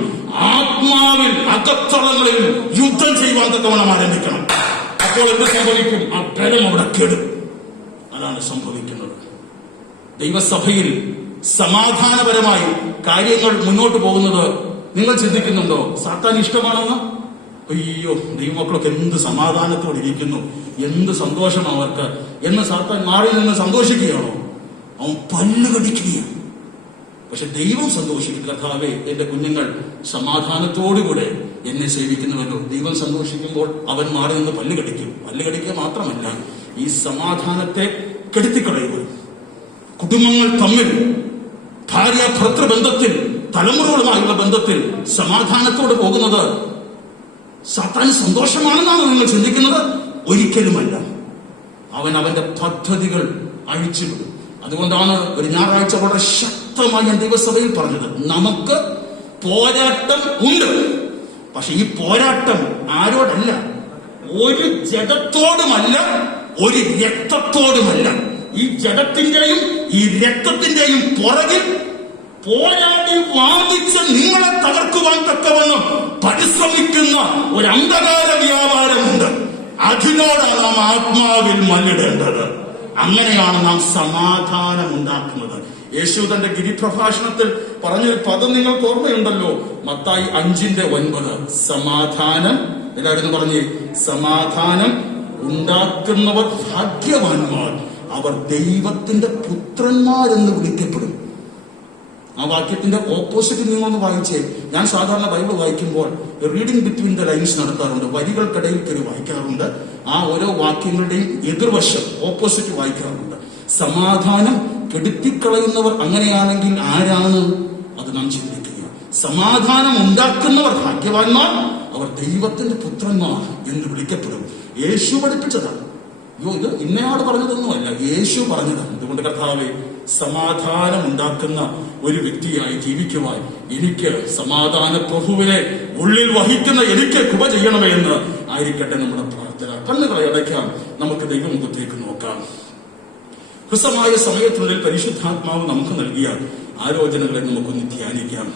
ആത്മാവിൽ അകത്തളങ്ങളിൽ യുദ്ധം ചെയ്യുവാൻ തക്കവണ്ണം ആരംഭിക്കണം. അപ്പോൾ എന്ത് സംഭവിക്കും? ആ ബലം അവിടെ കെടും. അതാണ് സംഭവിക്കുന്നത്. ദൈവസഭയിൽ സമാധാനപരമായി കാര്യങ്ങൾ മുന്നോട്ട് പോകുന്നത് നിങ്ങൾ ചിന്തിക്കുന്നുണ്ടോ? സാത്താൻ ഇഷ്ടമാണെന്ന്? അയ്യോ, ദൈവമക്കളൊക്കെ എന്ത് സമാധാനത്തോടെ ഇരിക്കുന്നു, എന്ത് സന്തോഷം അവർക്ക് എന്ന് സാത്താൻ മാറി നിന്ന് സന്തോഷിക്കുകയാണോ? അവൻ പല്ല് കടിക്കുകയാണ്. പക്ഷെ ദൈവം സന്തോഷിക്കുന്നു. കർത്താവേ, എന്റെ കുഞ്ഞുങ്ങൾ സമാധാനത്തോടുകൂടെ എന്നെ സേവിക്കുന്നുവല്ലോ. ദൈവം സന്തോഷിക്കുമ്പോൾ അവൻ മാറി നിന്ന് പല്ല് കടിക്കും. പല്ല് കടിക്കുക മാത്രമല്ല, ഈ സമാധാനത്തെ കെടുത്തിക്കളയുക. കുടുംബങ്ങൾ തമ്മിൽ, ഭാര്യ ഭർത്തൃബന്ധത്തിൽ, തലമുറകളുമായുള്ള ബന്ധത്തിൽ സമാധാനത്തോടെ പോകുന്നത് സാത്താന് സന്തോഷമാണെന്നാണ് നിങ്ങൾ ചിന്തിക്കുന്നത്? ഒരിക്കലുമല്ല. അവൻ അവന്റെ പദ്ധതികൾ അഴിച്ചുവിടും. അതുകൊണ്ടാണ് ഒരു ഞായറാഴ്ച വളരെ ശക്തമായി ഞാൻ ദൈവസഭയിൽ പറഞ്ഞത്, നമുക്ക് പോരാട്ടം ഉണ്ട്. പക്ഷെ ഈ പോരാട്ടം ആരോടല്ല, ഒരു ജഡത്തോടുമല്ല, ഒരു രക്തത്തോടുമല്ല. ഈ ജഡത്തിന്റെയും ഈ രക്തത്തിന്റെയും പുറകിൽ പോരാടി വാദിച്ച് നിങ്ങളെ തകർക്കുവാൻ തക്കവണ്ണം പരിശ്രമിക്കുന്ന ഒരു അന്ധകാര വ്യാപാരമുണ്ട്. അതിനോടാണ് നാം ആത്മാവിൽ മല്ലിടേണ്ടത്. അങ്ങനെയാണ് നാം സമാധാനം ഉണ്ടാക്കുന്നത്. യേശു തന്റെ ഗിരിപ്രഭാഷണത്തിൽ പറഞ്ഞൊരു പദം നിങ്ങൾക്ക് ഓർമ്മയുണ്ടല്ലോ, മത്തായി 5:9. സമാധാനം, എല്ലാവരും പറഞ്ഞേ, സമാധാനം ഉണ്ടാക്കുന്നവർ ഭാഗ്യവാന്മാർ, അവർ ദൈവത്തിന്റെ പുത്രന്മാരെന്ന് വിളിക്കപ്പെടും. ആ വാക്യത്തിന്റെ ഓപ്പോസിറ്റ് നിങ്ങളൊന്ന് വായിച്ചേ. ഞാൻ സാധാരണ ബൈബിൾ വായിക്കുമ്പോൾ റീഡിംഗ് ബിറ്റ്വീൻ ദ ലൈൻസ് നടത്താറുണ്ട്, വരികൾക്കിടയിൽ കയറി വായിക്കാറുണ്ട്. ആ ഓരോ വാക്യങ്ങളുടെയും എതിർവശം ഓപ്പോസിറ്റ് വായിക്കാറുണ്ട്. സമാധാനം കെടുത്തിക്കളയുന്നവർ അങ്ങനെയാണെങ്കിൽ ആരാണ്? അത് നാം ചിന്തിക്കുക. സമാധാനം ഉണ്ടാക്കുന്നവർ ഭാഗ്യവാന്മാർ, അവർ ദൈവത്തിന്റെ പുത്രന്മാർ എന്ന് വിളിക്കപ്പെടും. യേശു പഠിപ്പിച്ചതാണ്. ഇത് ഇന്നയാട് പറഞ്ഞതൊന്നുമല്ല, യേശു പറഞ്ഞതാണ്. അതുകൊണ്ട് കർത്താവേ, സമാധാനം ഉണ്ടാക്കുന്ന ഒരു വ്യക്തിയായി ജീവിക്കുവാൻ എനിക്ക്, സമാധാന പ്രഭുവിനെ ഉള്ളിൽ വഹിക്കുന്ന എനിക്ക് കൃപ ചെയ്യണമേ എന്ന് ആയിരിക്കട്ടെ നമ്മുടെ പ്രാർത്ഥന. കണ്ണുകളെ അടയ്ക്കാം, നമുക്ക് ദൈവമുഖത്തേക്ക് നോക്കാം. ഹ്രസ്വമായ സമയത്തിനുള്ളിൽ പരിശുദ്ധാത്മാവ് നമുക്ക് നൽകിയ ആലോചനകളെ നമുക്കൊന്ന് ധ്യാനിക്കാം.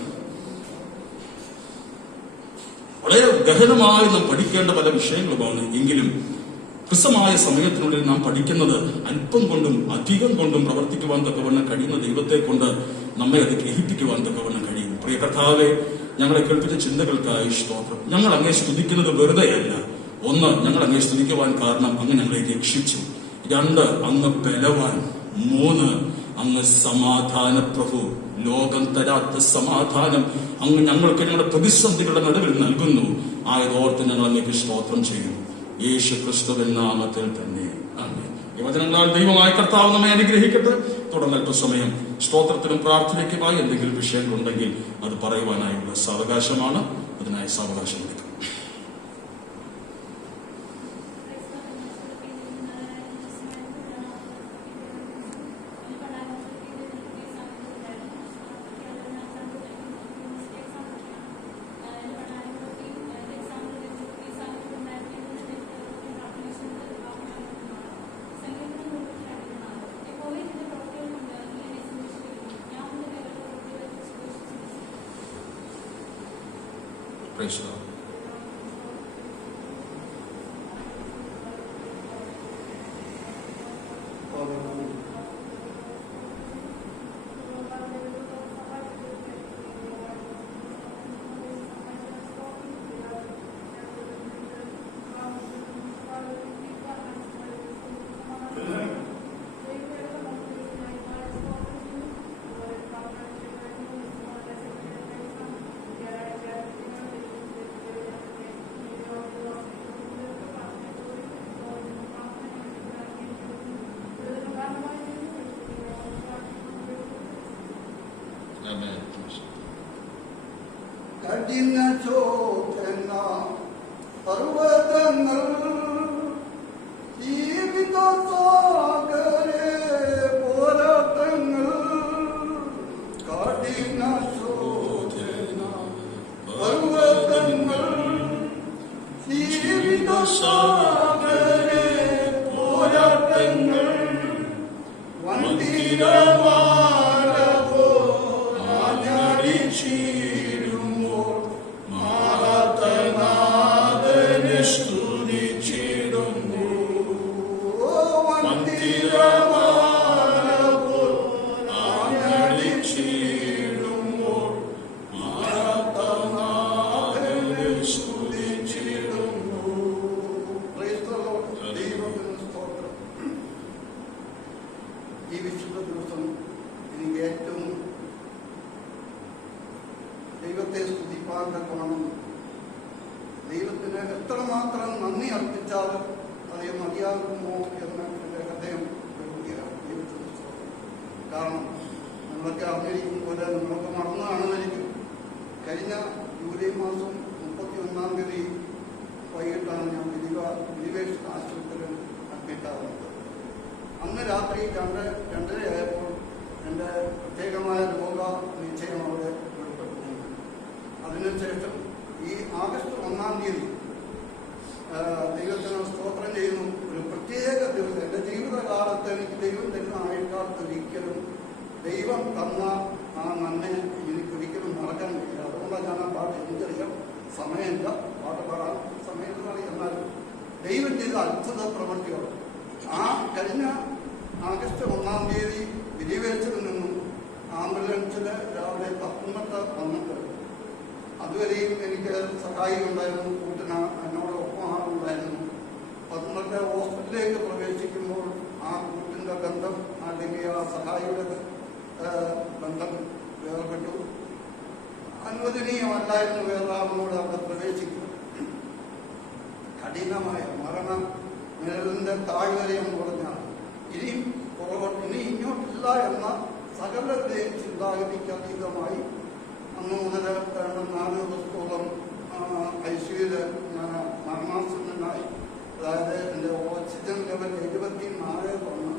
വളരെ ഗഹനമായി നാം പഠിക്കേണ്ട പല വിഷയങ്ങളുമാണ്. എങ്കിലും ഹ്രസ്വമായ സമയത്തിനുള്ളിൽ നാം പഠിക്കുന്നത് അല്പം കൊണ്ടും അധികം കൊണ്ടും പ്രവർത്തിക്കുവാൻ തക്കവണ്ണം കഴിയുന്ന ദൈവത്തെ കൊണ്ട് നമ്മെ അത് ഗ്രഹിപ്പിക്കുവാൻ തക്കവണ്ണം കഴിയും. പ്രിയ കർത്താവേ, ഞങ്ങളെ കേൾപ്പിച്ച ചിന്തകൾക്കായി സ്തോത്രം. ഞങ്ങൾ അങ്ങേ സ്തുതിക്കുന്നത് വെറുതെയല്ല. 1, ഞങ്ങൾ അങ്ങേ സ്തുതിക്കുവാൻ കാരണം അങ്ങ് ഞങ്ങളെ രക്ഷിച്ചു. 2, അങ്ങ് ബലവാൻ. 3, അങ്ങ് സമാധാന പ്രഭു. ലോകം തരാത്ത സമാധാനം അങ്ങ് ഞങ്ങൾക്ക് ഞങ്ങളുടെ പ്രതിസന്ധികളുടെ നടുവിൽ നൽകുന്നു. ആയതോർത്ത് ഞങ്ങൾ അങ്ങേക്ക് സ്തോത്രം ചെയ്യുന്നു. യേശു ക്രിസ്തുവിൻ നാമത്തിൽ തന്നെ ആമേൻ. ഈ വചനങ്ങളാൽ ദൈവമായ കർത്താവ് നമ്മെ അനുഗ്രഹിക്കട്ടെ. തുടർന്ന് അല്പസമയം സ്തോത്രത്തിനും പ്രാർത്ഥനയ്ക്കുമായി എന്തെങ്കിലും വിഷയങ്ങളുണ്ടെങ്കിൽ അത് പറയുവാനായുള്ള സാവകാശമാണ്. അതിനായി സാവകാശം എടുക്കും. Praise the Lord. കഠിന ചോദന പർവ്വതങ്ങൾ ജീവിത സാഗരേ പോരാട്ടങ്ങൾ. കഠിന ചോദന പർവ്വതങ്ങൾ ജീവിത സാഗരേ പോരാട്ടങ്ങൾ. വന്ദിരമാ ഈ വിശുദ്ധ ദിവസം എനിക്ക് ഏറ്റവും ദൈവത്തെ സ്തുതിപ്പാൻ തക്കവണ്ണം, ദൈവത്തിന് എത്രമാത്രം നന്ദി അർപ്പിച്ചാൽ അത് മതിയാകുമോ എന്ന് എൻ്റെ ഹൃദയം വെറുക്കുകയാണ്. ദൈവത്തിന് കാരണം നമ്മളൊക്കെ അറിഞ്ഞിരിക്കും പോലെ നമ്മളൊക്കെ മറന്നു കാണുമായിരിക്കും. കഴിഞ്ഞ ജൂലൈ മാസം 31-ാം തീയതി വൈകിട്ടാണ് ഞാൻ ദിലിവേഷ് ആശുപത്രിയിൽ അഡ്മിറ്റാകുന്നത്. അന്ന് രാത്രി 2:30 ആയപ്പോൾ എൻ്റെ പ്രത്യേകമായ രോഗ നിശ്ചയം അവിടെ വെളിപ്പെട്ടു. അതിനുശേഷം ഈ ആഗസ്റ്റ് 1-ാം തീയതി ദൈവത്തിന് സ്തോത്രം ചെയ്യുന്നു. ഒരു പ്രത്യേക ദിവസം എൻ്റെ ജീവിതകാലത്ത് എനിക്ക് ദൈവം തരുന്ന ആഴ്ചക്കാലത്ത് ഒരിക്കലും ദൈവം തന്ന ആ നന്മയെ എനിക്കൊരിക്കലും മറക്കാൻ കഴിയില്ല. അതുകൊണ്ടാണ് ഞാൻ ആ പാട്ട് എനിക്കറിയാം. സമയമില്ല, പാട്ട് പാടാൻ സമയമില്ല. എന്നാലും ദൈവം ചെയ്ത അത്ഭുത പ്രവൃത്തികൾ ആ കഴിഞ്ഞ ആഗസ്റ്റ് 1-ാം തീയതി വിരിവേച്ചതിൽ നിന്നും ആംബുലൻസിൽ രാവിലെ 10 വന്നിട്ട് അതുവരെയും എനിക്ക് സഹായി ഉണ്ടായിരുന്നു, കൂട്ടിന് എന്നോടൊപ്പം ആളുണ്ടായിരുന്നു. 11 ഹോസ്പിറ്റലിലേക്ക് പ്രവേശിക്കുമ്പോൾ ആ കൂട്ടിൻ്റെ ബന്ധം അല്ലെങ്കിൽ ആ സഹായിയുടെ ബന്ധം വേർപെട്ടു. അനുവദനീയമല്ലായിരുന്നു വേറൊരാളിനോട് അവിടെ പ്രവേശിക്കുക. കഠിനമായ മരണം നിഴലിൻ്റെ താഴ്വരയും കുറഞ്ഞാണ്. ഇനി ഇങ്ങോട്ടില്ല എന്ന സകലരുടെയും ചിന്താഗതിക്ക് അതീതമായി അന്ന് മുതൽ 4 ദിവസത്തോളം ICUവിൽ ഞാൻ മരണാസന്നനായി. അതായത് എൻ്റെ ഓക്സിജൻ ലെവൽ 74 വന്ന്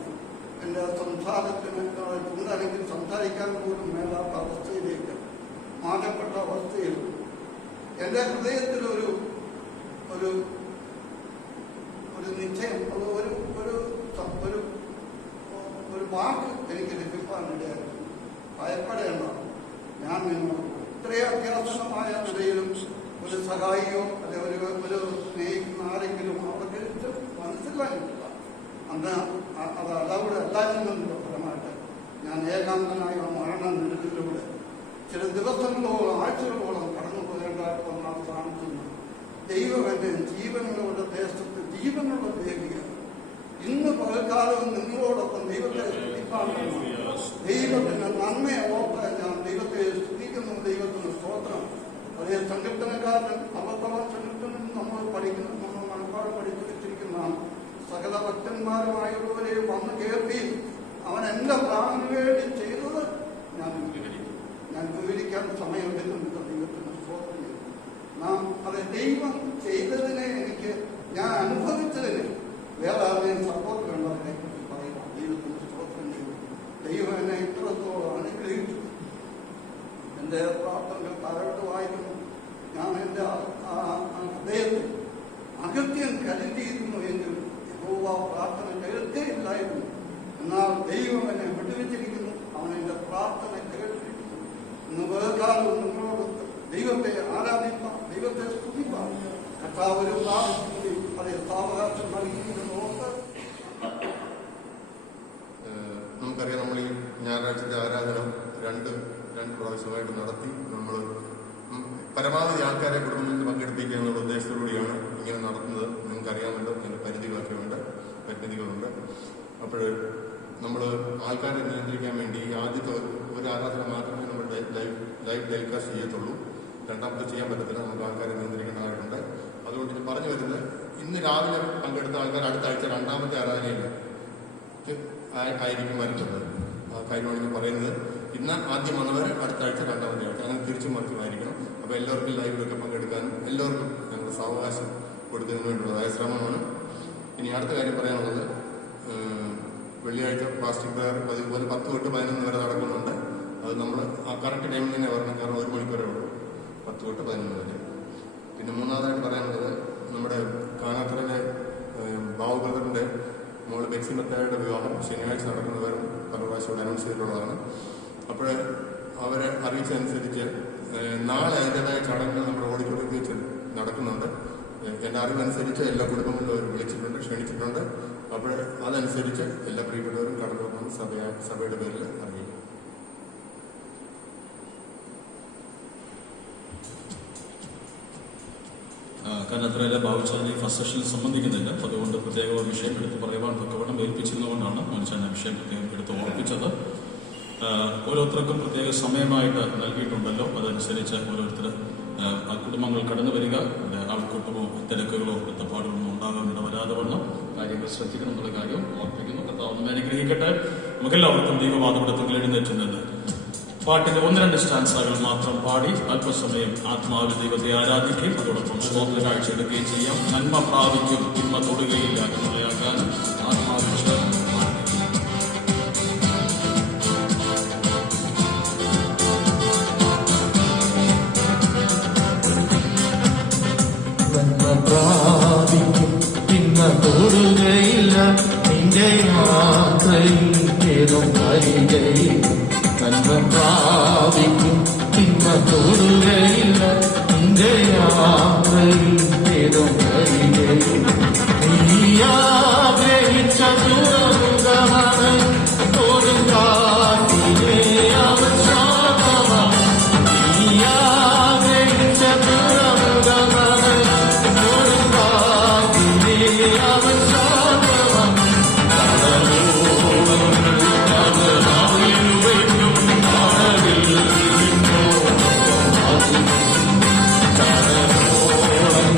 എൻ്റെ സംസാരത്തിന് ചൂടാണെങ്കിൽ സംസാരിക്കാൻ പോലും മേലാത്ത അവസ്ഥയിലേക്ക് മാറ്റപ്പെട്ട അവസ്ഥയിൽ എൻ്റെ ഹൃദയത്തിലൊരു ഒരു ഒരു നിശ്ചയം, ഒരു വാക്ക് എനിക്ക് ലഭിക്കാനിടയായിരുന്നു. ഭയപ്പെടേണ്ട, ഞാൻ നിന്നോട് ഇത്രയും അത്യാസന്നമായ നിലയിലും ഒരു സഹായിയോ അല്ലെങ്കിൽ ഒരു സ്നേഹിക്കുന്ന ആരെങ്കിലും അവർക്ക് മനസ്സിലായിട്ടില്ല. അന്ന് അത് അതവിടെ അല്ലായിരുന്നതിൻ്റെ ഫലമായിട്ട് ഞാൻ ഏകാന്തനായ മരണ നിഴലിലൂടെ ചില ദിവസങ്ങളോളം ആഴ്ചകളോളം കടന്നു പോകേണ്ടതായിട്ട് വന്ന സ്ഥാനത്ത് നിന്ന് ദൈവം എൻ്റെ ജീവനുകളുടെ ദേശത്ത് ജീവനുള്ള ദേവിയാണ്. ഇന്ന് പകൽക്കാലവും നിങ്ങളോടൊപ്പം ദൈവത്തെ സ്തുതിക്കാനുള്ള ദൈവത്തിന് നന്മയെ ഓർത്ത് ഞാൻ ദൈവത്തെ സ്തുതിക്കുന്നു. ദൈവത്തിന് സ്തോത്രം. അതേ സങ്കീർത്തനക്കാരൻ അബദ്ധവ സങ്കീർത്തനം നമ്മൾ പഠിക്കുന്നു, നമ്മൾ മനപ്പാട് പഠിച്ചു വെച്ചിരിക്കുന്ന സകല ഭക്തന്മാരുമായുള്ളവരെ വന്ന് കേൾപ്പി അവൻ എൻ്റെ പ്രാണന് വേണ്ടി ചെയ്തത് ഞാൻ വിവരിക്കാൻ സമയമെടുക്കുന്നില്ല. ദൈവത്തിന് സ്തോത്രം ചെയ്തു. നാം അത് ദൈവം ചെയ്തതിനെ എനിക്ക് ഞാൻ അനുഭവിച്ചതിന് വേറെ ആരുടെയും സപ്പോർട്ട് വേണ്ടതിനെ കുറിച്ച് പറയാം. ദൈവത്തിന് സ്തോത്രം ചെയ്തു. ദൈവം എന്നെ ഇത്രത്തോളം അനുഗ്രഹിച്ചു. എൻ്റെ പ്രാർത്ഥനകൾ താഴോട്ട് വായിക്കുന്നു. ഞാൻ എൻ്റെ ഹൃദയത്തിൽ അകത്യം കരുതിയിരുന്നു എങ്കിൽ യഹോവ പ്രാർത്ഥന കേൾക്കുകയില്ലായിരുന്നു. എന്നാൽ ദൈവം എന്നെ വിടുവിച്ചിരിക്കുന്നു. അവൻ എൻ്റെ പ്രാർത്ഥന കേട്ടിരിക്കുന്നു. ഇന്ന് വേറെക്കാലവും നിങ്ങളോട് ദൈവത്തെ ആരാധിക്കാം, ദൈവത്തെ സ്തുതിക്കാം. കർത്താവ് ഒരു പ്രാവശ്യം കൂടി അതേ സാവകാശം നൽകിയിരിക്കുന്നു. നമുക്കറിയാം, നമ്മൾ ഈ ഞായറാഴ്ചത്തെ ആരാധന രണ്ട് പ്രാവശ്യമായിട്ട് നടത്തി. നമ്മൾ പരമാവധി ആൾക്കാരെ കുടുംബത്തിൽ നിന്ന് പങ്കെടുപ്പിക്കുക എന്നുള്ള ഉദ്ദേശത്തോടുകൂടിയാണ് ഇങ്ങനെ നടത്തുന്നത്. നിങ്ങൾക്കറിയാമല്ലോ, അതിൻ്റെ പരിമിതികളുണ്ട്. അപ്പോൾ നമ്മൾ ആൾക്കാരെ നിയന്ത്രിക്കാൻ വേണ്ടി ആദ്യത്തെ ഒരു ആരാധന മാത്രമേ നമ്മൾ ലൈവ് ടെലികാസ്റ്റ് ചെയ്യത്തുള്ളൂ. രണ്ടാമത്തെ ചെയ്യാൻ പറ്റത്തില്ല. നമുക്ക് ആൾക്കാരെ നിയന്ത്രിക്കേണ്ടതായിട്ടുണ്ട്. അതുകൊണ്ട് ഇത് പറഞ്ഞു വരുന്നത്, ഇന്ന് രാവിലെ പങ്കെടുത്ത ആൾക്കാർ അടുത്ത ആഴ്ച രണ്ടാമത്തെ ആരാധനയിൽ ആയിരിക്കും വരുന്നത്. ആ കാര്യമാണ് ഞാൻ പറയുന്നത്. ഇന്ന് ആദ്യം വന്നവർ അടുത്ത ആഴ്ച രണ്ടാമത്തെ ആഴ്ച, അങ്ങനെ തിരിച്ചും മറിച്ചുമായിരിക്കണം. അപ്പോൾ എല്ലാവർക്കും ലൈവിലൊക്കെ പങ്കെടുക്കാനും എല്ലാവർക്കും ഞങ്ങളുടെ സാവകാശം കൊടുക്കുന്നതിന് വേണ്ടിയുള്ളതായ ശ്രമമാണ്. ഇനി അടുത്ത കാര്യം പറയാനുള്ളത്, വെള്ളിയാഴ്ച ഫാസ്റ്റിംഗ് പ്രയർ അതുപോലെ 10 തൊട്ട് 11 വരെ നടക്കുന്നുണ്ട്. അത് നമ്മൾ ആ കറക്റ്റ് ടൈമിൽ തന്നെ വരണം. കാരണം 1 മണിക്കൂറേ ഉള്ളൂ, 10 തൊട്ട് 11 വരെ. പിന്നെ മൂന്നാമതായിട്ട് പറയാനുള്ളത്, നമ്മുടെ കാനാത്തറിലെ ബാബു ബ്രദറിൻ്റെ മോള് ബെക്സി മത്തായുടെ വിവാഹം ശനിയാഴ്ച നടക്കുന്നവരും പല പ്രാവശ്യം അനൗൺസ് ചെയ്തിട്ടുള്ളതാണ്. അപ്പോൾ അവരെ അറിയിച്ചതനുസരിച്ച് നാളെ അതിൻ്റെതായ ചടങ്ങുകൾ നമ്മുടെ ഓഡിറ്റോറിയത്തിൽ വെച്ച് നടക്കുന്നുണ്ട്. എൻ്റെ അറിവനുസരിച്ച് എല്ലാ കുടുംബങ്ങളിലും അവർ വിളിച്ചിട്ടുണ്ട്, ക്ഷണിച്ചിട്ടുണ്ട്. അപ്പോൾ അതനുസരിച്ച് എല്ലാ പ്രിയപ്പെട്ടവരും കടന്നു പോകുന്ന സഭയുടെ പേരിൽ അറിയിക്കും. കാനാത്തറയിലെ ബാബുച്ചാനി ഫസ്റ്റ് സെഷനിൽ സംബന്ധിക്കുന്നില്ല. അതുകൊണ്ട് പ്രത്യേക വിഷയം എടുത്ത് പറയുവാൻ തക്കവണ്ണം ഏൽപ്പിച്ചിരുന്നുകൊണ്ടാണ് മനുഷ്യൻ വിഷയം പ്രത്യേകം എടുത്ത് ഓർപ്പിച്ചത്. ഓരോരുത്തർക്കും പ്രത്യേക സമയമായിട്ട് നൽകിയിട്ടുണ്ടല്ലോ. അതനുസരിച്ച് ഓരോരുത്തർ കുടുംബങ്ങൾ കടന്നു വരിക. ആൾക്കൂട്ടമോ തിരക്കുകളോ ബന്ധപ്പാടുകളൊന്നും ഉണ്ടാകാൻ വരാതെ വണ്ണം കാര്യങ്ങൾ ശ്രദ്ധിക്കണം എന്നുള്ള കാര്യം ഓർപ്പിക്കുന്നു. കർത്താവ് അനുഗ്രഹിക്കട്ടെ. നമുക്കെല്ലാവർക്കും ദൈവവാദപടത്തിൽ എഴുന്നേറ്റ് നിന്ന് പാട്ടിന്റെ 1-2 സ്റ്റാൻസകൾ മാത്രം പാടി അല്പസമയം ആത്മാവിൽ ദൈവത്തെ ആരാധിക്കുകയും അതോടൊപ്പം സ്തോത്ര കാഴ്ചയെടുക്കുകയും ചെയ്യാം. നന്മ പ്രാപിക്കും, തിന്മ തൊടുകയില്ല എന്നുള്ളയാകാൻ ആത്മാവിൽ നന്മ പ്രാപിക്കും തിന്മ തൊടുകയില്ല നിന്റെ യാത്രയിൽ ഏതും വരികയില്ല നന്മ പ്രാപിക്കും തിന്മ തൊടുകയില്ല നിന്റെ യാത്രയിൽ ഏതും വരികയില്ല നീയാഗ്രഹിച്ച ദുരമുഖമാണ് കൊടുങ്കാറ്റിലെ അവൻ ശാപമാണ് നീയാഗ്രഹിച്ച ദുരമുഖമാണ് കൊടുങ്കാറ്റിലെ അവൻ ശാപമാണ് കടലോളം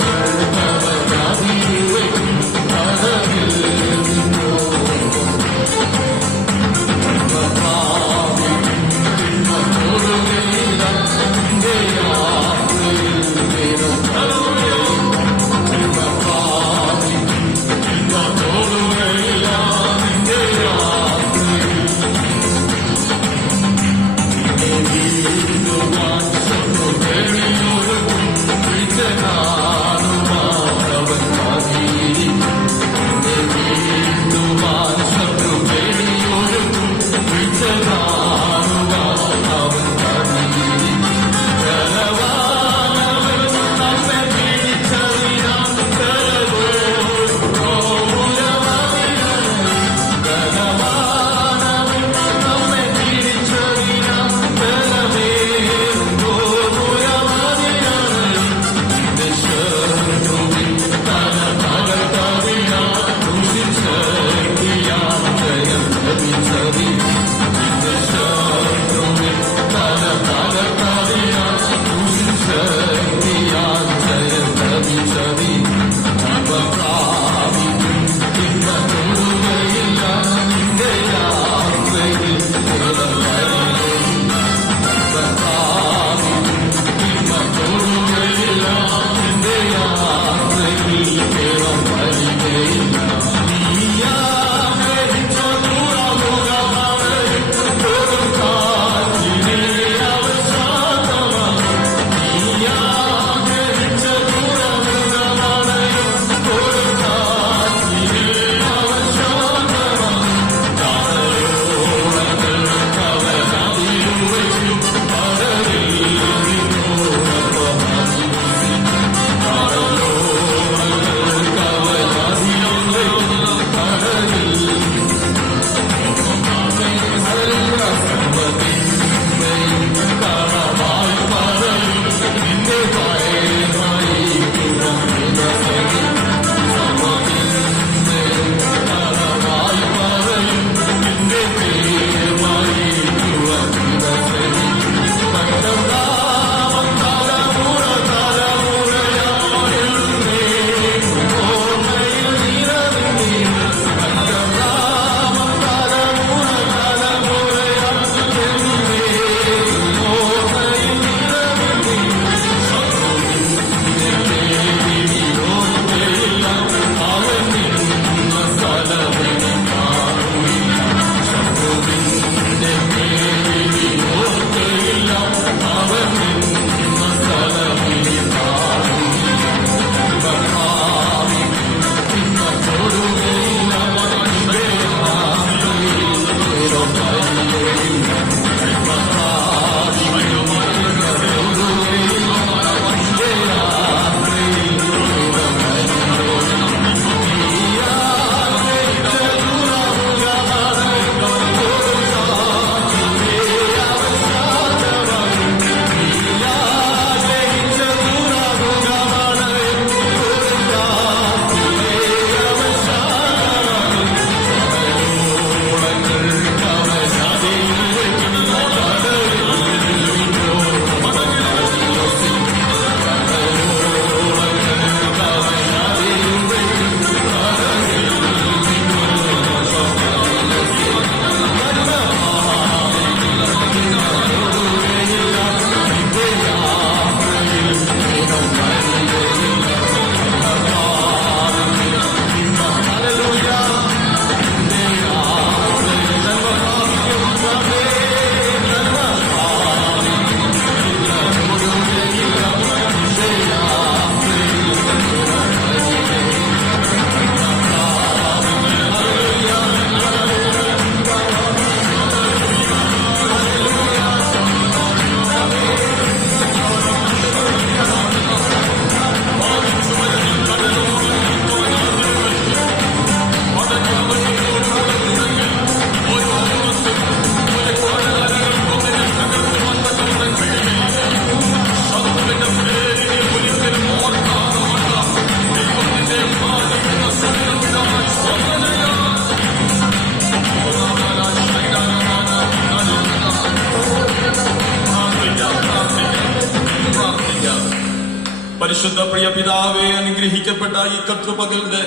പ്രിയ പിതാവേ, അനുഗ്രഹിക്കപ്പെട്ട ഈ കർത്തൃപകലിന്റെ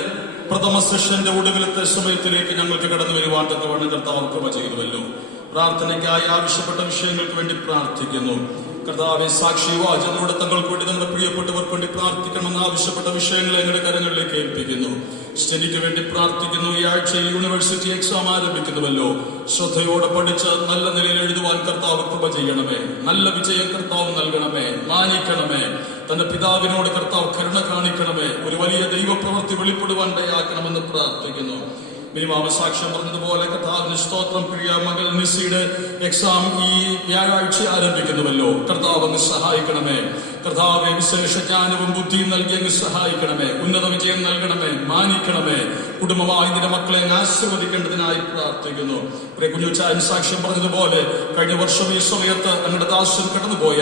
പ്രഥമ സെഷന്റെ ഒടുവിലത്തെ സമയത്തിലേക്ക് ഞങ്ങൾക്ക് കടന്നു വരുവാൻ തക്കവണ്ണം കർത്താവ് കൃപ ചെയ്തുവല്ലോ. പ്രാർത്ഥനയ്ക്കായി ആവശ്യപ്പെട്ട വിഷയങ്ങൾക്ക് വേണ്ടി പ്രാർത്ഥിക്കുന്നു. കർത്താവെ, സാക്ഷി വാചനോടെ തങ്ങൾക്ക് വേണ്ടി നമ്മുടെ പ്രിയപ്പെട്ടവർക്ക് വേണ്ടി പ്രാർത്ഥിക്കണമെന്ന് ആവശ്യപ്പെട്ട വിഷയങ്ങളെ ഞങ്ങളുടെ കരങ്ങളിലേക്ക് ഏൽപ്പിക്കുന്നു. സ്റ്റഡിക്ക് വേണ്ടി പ്രാർത്ഥിക്കുന്നു. ഈ ആഴ്ചയിൽ യൂണിവേഴ്സിറ്റി എക്സാം ആരംഭിക്കുന്നുവല്ലോ. ശ്രദ്ധയോടെ പഠിച്ച് നല്ല നിലയിൽ എഴുതുവാൻ കർത്താവ് കൃപ ചെയ്യണമേ. നല്ല വിജയം കർത്താവ് നൽകണമേ. മാനിക്കണമേ. തന്റെ പിതാവിനോട് കർത്താവ് കരുണ കാണിക്കണമേ. ഒരു വലിയ ദൈവപ്രവൃത്തി വെളിപ്പെടുവാൻ ഇടയാക്കണമെന്ന് പ്രാർത്ഥിക്കുന്നു. മിനിമാമ സാക്ഷ്യം പറഞ്ഞതുപോലെ കർത്താവിന് സ്തോത്രം. പ്രിയ മകൾ നിസിയുടെ എക്സാം ഈ വ്യാഴാഴ്ച ആരംഭിക്കുന്നുവല്ലോ. കർത്താവ് അങ്ങ് സഹായിക്കണമേ. കർത്താവെ, വിശേഷ ജ്ഞാനവും ബുദ്ധിയും നൽകി അങ്ങ് സഹായിക്കണമേ. ഉന്നത വിജയം നൽകണമേ. മാനിക്കണമേ. കുടുംബമായി നിന്റെ മക്കളെ ആശീർവദിക്കേണ്ടതിനായി പ്രാർത്ഥിക്കുന്നു. പ്രിയ കുഞ്ഞുച്ചായൻ സാക്ഷ്യം പറഞ്ഞതുപോലെ കഴിഞ്ഞ വർഷം ഈ സമയത്ത് അങ്ങയുടെ ദാസൻ കടന്നുപോയ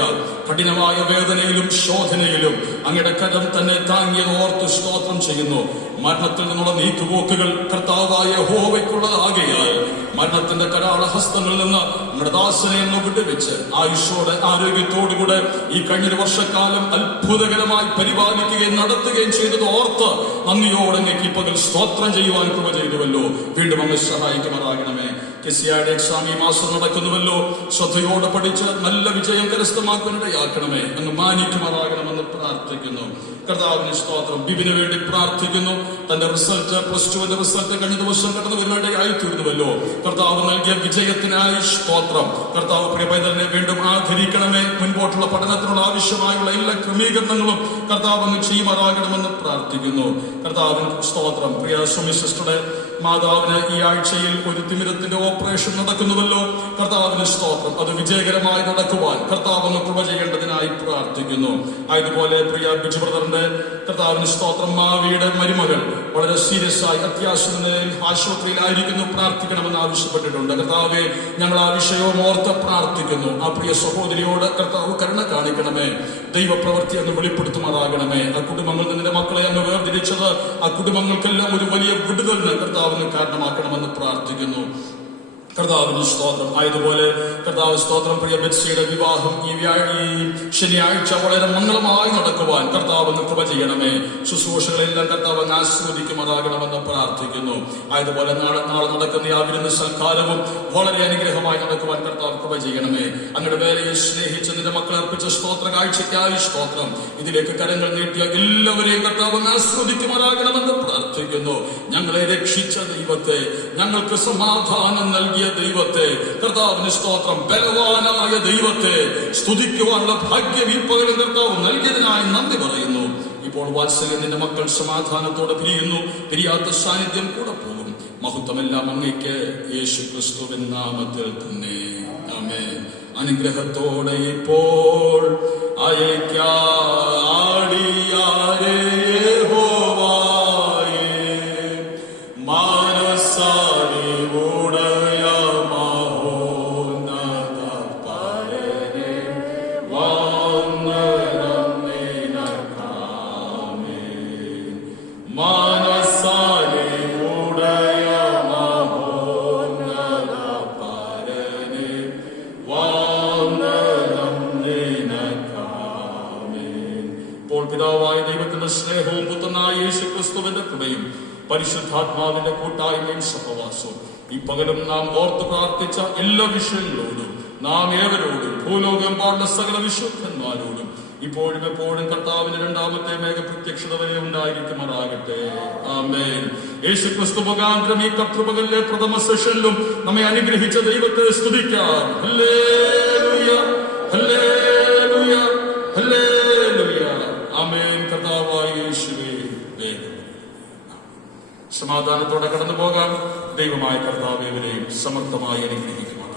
കഠിനമായ വേദനയിലും ശോധനയിലും അങ്ങയുടെ കരം തന്നെ താങ്ങിയത് ഓർത്ത് സ്തോത്രം ചെയ്യുന്നു. മരണത്തിൽ നിന്നുള്ള നീക്കുപോക്കുകൾ കർത്താവായ യഹോവയ്ക്കുള്ളതാകയാൽ മരണത്തിന്റെ കരാള ഹസ്തങ്ങളിൽ നിന്ന് നമ്മുടെ ദാസനെ ഒന്ന് വിട്ടുവെച്ച് ആയുഷോടെ ആരോഗ്യത്തോടുകൂടെ ഈ കഴിഞ്ഞൊരു വർഷക്കാലം അത്ഭുതകരമായി പരിപാലിക്കുകയും നടത്തുകയും ചെയ്തത് ഓർത്ത് നന്ദിയോടെ അങ്ങേക്ക് ഈ പകൽ സ്തോത്രം ചെയ്യുവാൻ കൃപ ചെയ്തുവല്ലോ. വീണ്ടും അങ്ങ് സഹായിക്കുമാറാകണമേ. കെസിയായുടെ എക്സാം ഈ മാസം നടക്കുന്നുവല്ലോ. ശ്രദ്ധയോടെ പഠിച്ച് നല്ല വിജയം കരസ്ഥമാക്കാനിടയാക്കണമേ. അങ്ങ് മാനിക്കുമാറാകണമെന്ന് പ്രാർത്ഥിക്കുന്നു. കർത്താവിന് സ്തോത്രം. ബിബിന് വേണ്ടി പ്രാർത്ഥിക്കുന്നു. തന്റെ റിസൾട്ട് +2 റിസൾട്ട് കഴിഞ്ഞ ദിവസം കടന്നു വരുവാനായി തീർന്നുവല്ലോ. കർത്താവ് നൽകിയ വിജയത്തിനായി സ്തോത്രം. കർത്താവ് പ്രിയ പൈതലിനെ വീണ്ടും ആദരിക്കണമേ. മുൻപോട്ടുള്ള പഠനത്തിനുള്ള ആവശ്യമായുള്ള എല്ലാ ക്രമീകരണങ്ങളും കർത്താവ് അങ്ങ് ചെയ്യുമാറാകണമെന്ന് പ്രാർത്ഥിക്കുന്നു. കർത്താവിന് സ്തോത്രം. പ്രിയ സുമി സിസ്റ്ററുടെ മാതാവിന് ഈ ആഴ്ചയിൽ ഒരു തിമിരത്തിന്റെ ഓപ്പറേഷൻ നടക്കുന്നുവല്ലോ. കർത്താവിന് സ്തോത്രം. അത് വിജയകരമായി നടക്കുവാൻ കർത്താവ് അങ്ങ് കൃപ ചെയ്യേണ്ടതിനായി പ്രാർത്ഥിക്കുന്നു. അതുപോലെ പ്രിയ ബിജു ബ്രദറിന്റെ കർത്താവിന് സ്തോത്രം മാവിയുടെ മരുമകൾ വളരെ സീരിയസ് ആയി അത്യാവശ്യ നിലയിൽ ആശുപത്രിയിലായിരിക്കുന്നു. പ്രാർത്ഥിക്കണമെന്ന് ആവശ്യപ്പെട്ടിട്ടുണ്ട്. കർത്താവെ, ഞങ്ങൾ ആ വിഷയവും ഓർത്ത് പ്രാർത്ഥിക്കുന്നു. ആ പ്രിയ സഹോദരിയോട് കർത്താവ് കരുണ കാണിക്കണമേ. ദൈവപ്രവൃത്തി അങ്ങ് വെളിപ്പെടുത്തുമാറാകണമേ. ആ കുടുംബങ്ങളിൽ നിന്റെ മക്കളെ അങ്ങ് വേർതിരിച്ചത് ആ കുടുംബങ്ങൾക്കെല്ലാം ഒരു വലിയ വിടുതലിന് കർത്താവിന് കാരണമാക്കണമെന്ന് പ്രാർത്ഥിക്കുന്നു. കർത്താവിന് സ്തോത്രം. ആയതുപോലെ കർത്താവ് സ്തോത്രം. പ്രിയ ബെത്സിയുടെ വിവാഹം ഈ ശനിയാഴ്ച വളരെ മംഗളമായി നടക്കുവാൻ കർത്താവ് കൃപ ചെയ്യണമേ. ശുശ്രൂഷകളെല്ലാം കർത്താവ് ആസ്വദിക്കുമാറാകണമെന്ന് പ്രാർത്ഥിക്കുന്നു. ആയതുപോലെ നാളെ നടക്കുന്ന ആ വിരുന്ന് സൽക്കാരവും വളരെ അനുഗ്രഹമായി നടക്കുവാൻ കർത്താവ് കൃപ ചെയ്യണമേ. അങ്ങയുടെ വേലയെ സ്നേഹിച്ച് നിന്റെ മക്കളെ അർപ്പിച്ച സ്തോത്ര കാഴ്ചയ്ക്കായി സ്തോത്രം. ഇതിലേക്ക് കരങ്ങൾ നീട്ടിയ എല്ലാവരെയും കർത്താവ് ആസ്വദിക്കുമാറാകണമെന്ന് പ്രാർത്ഥിക്കുന്നു. ഞങ്ങളെ രക്ഷിച്ച ദൈവത്തെ, ഞങ്ങൾക്ക് സമാധാനം നൽകിയ ദൈവത്തെ, കർത്താവിന് സ്തോത്രം. ബലവാനായ ദൈവത്തെ സ്തുതിക്കുവാനുള്ള ഭാഗ്യം ഈ പകലും കർത്താവ് നൽകിയതിനായി നന്ദി പറയുന്നു. ഇപ്പോൾ വാത്സല്യം നിന്റെ മക്കൾ സമാധാനത്തോടെ പിരിയുന്നു. പിരിയാത്ത സാന്നിധ്യം കൂടെ പോകും. മഹത്വമെല്ലാം അങ്ങേക്ക് യേശു ക്രിസ്തുവിൻ നാമത്തിൽ തന്നെ. ആമേൻ. അനുഗ്രഹത്തോടെ ഇപ്പോൾ അയക്കാടിയാരേ സ്നേഹവും പുത്രനായ യേശു ക്രിസ്തുവിന്റെ കൃപയും പരിശുദ്ധാത്മാവിന്റെ കൂട്ടായ്മയും സഹവാസവും ഈ പകലും നാം ഓർത്ത് പ്രാർത്ഥിച്ച എല്ലാ വിഷയങ്ങളോടും നാം ഏവരോടും ഭൂലോകമെമ്പാടുള്ള സകല വിശുദ്ധന്മാരോടും ഇപ്പോഴും എപ്പോഴും കർത്താവിന്റെ രണ്ടാമത്തെ മേഘപ്രത്യക്ഷത വരെ ഉണ്ടായിരിക്കുമാറാകട്ടെ. ആമേൻ. യേശു ക്രിസ്തു മുഖാന്തരം ഈ കർത്തൃപകലിലെ പ്രഥമ സെഷനിലും നമ്മെ അനുഗ്രഹിച്ച ദൈവത്തെ സ്തുതിക്കാം. ഹല്ലേലൂയ, ഹല്ലേലൂയ, ഹല്ലേലൂയ. ആമേൻ. കർത്താവായ യേശുവേ, സമാധാനത്തോടെ കടന്നു പോകാം. ദൈവമായ കർത്താവ് ഇവരെയും സമർത്ഥമായി അനുഗ്രഹിക്കുമാറാകട്ടെ.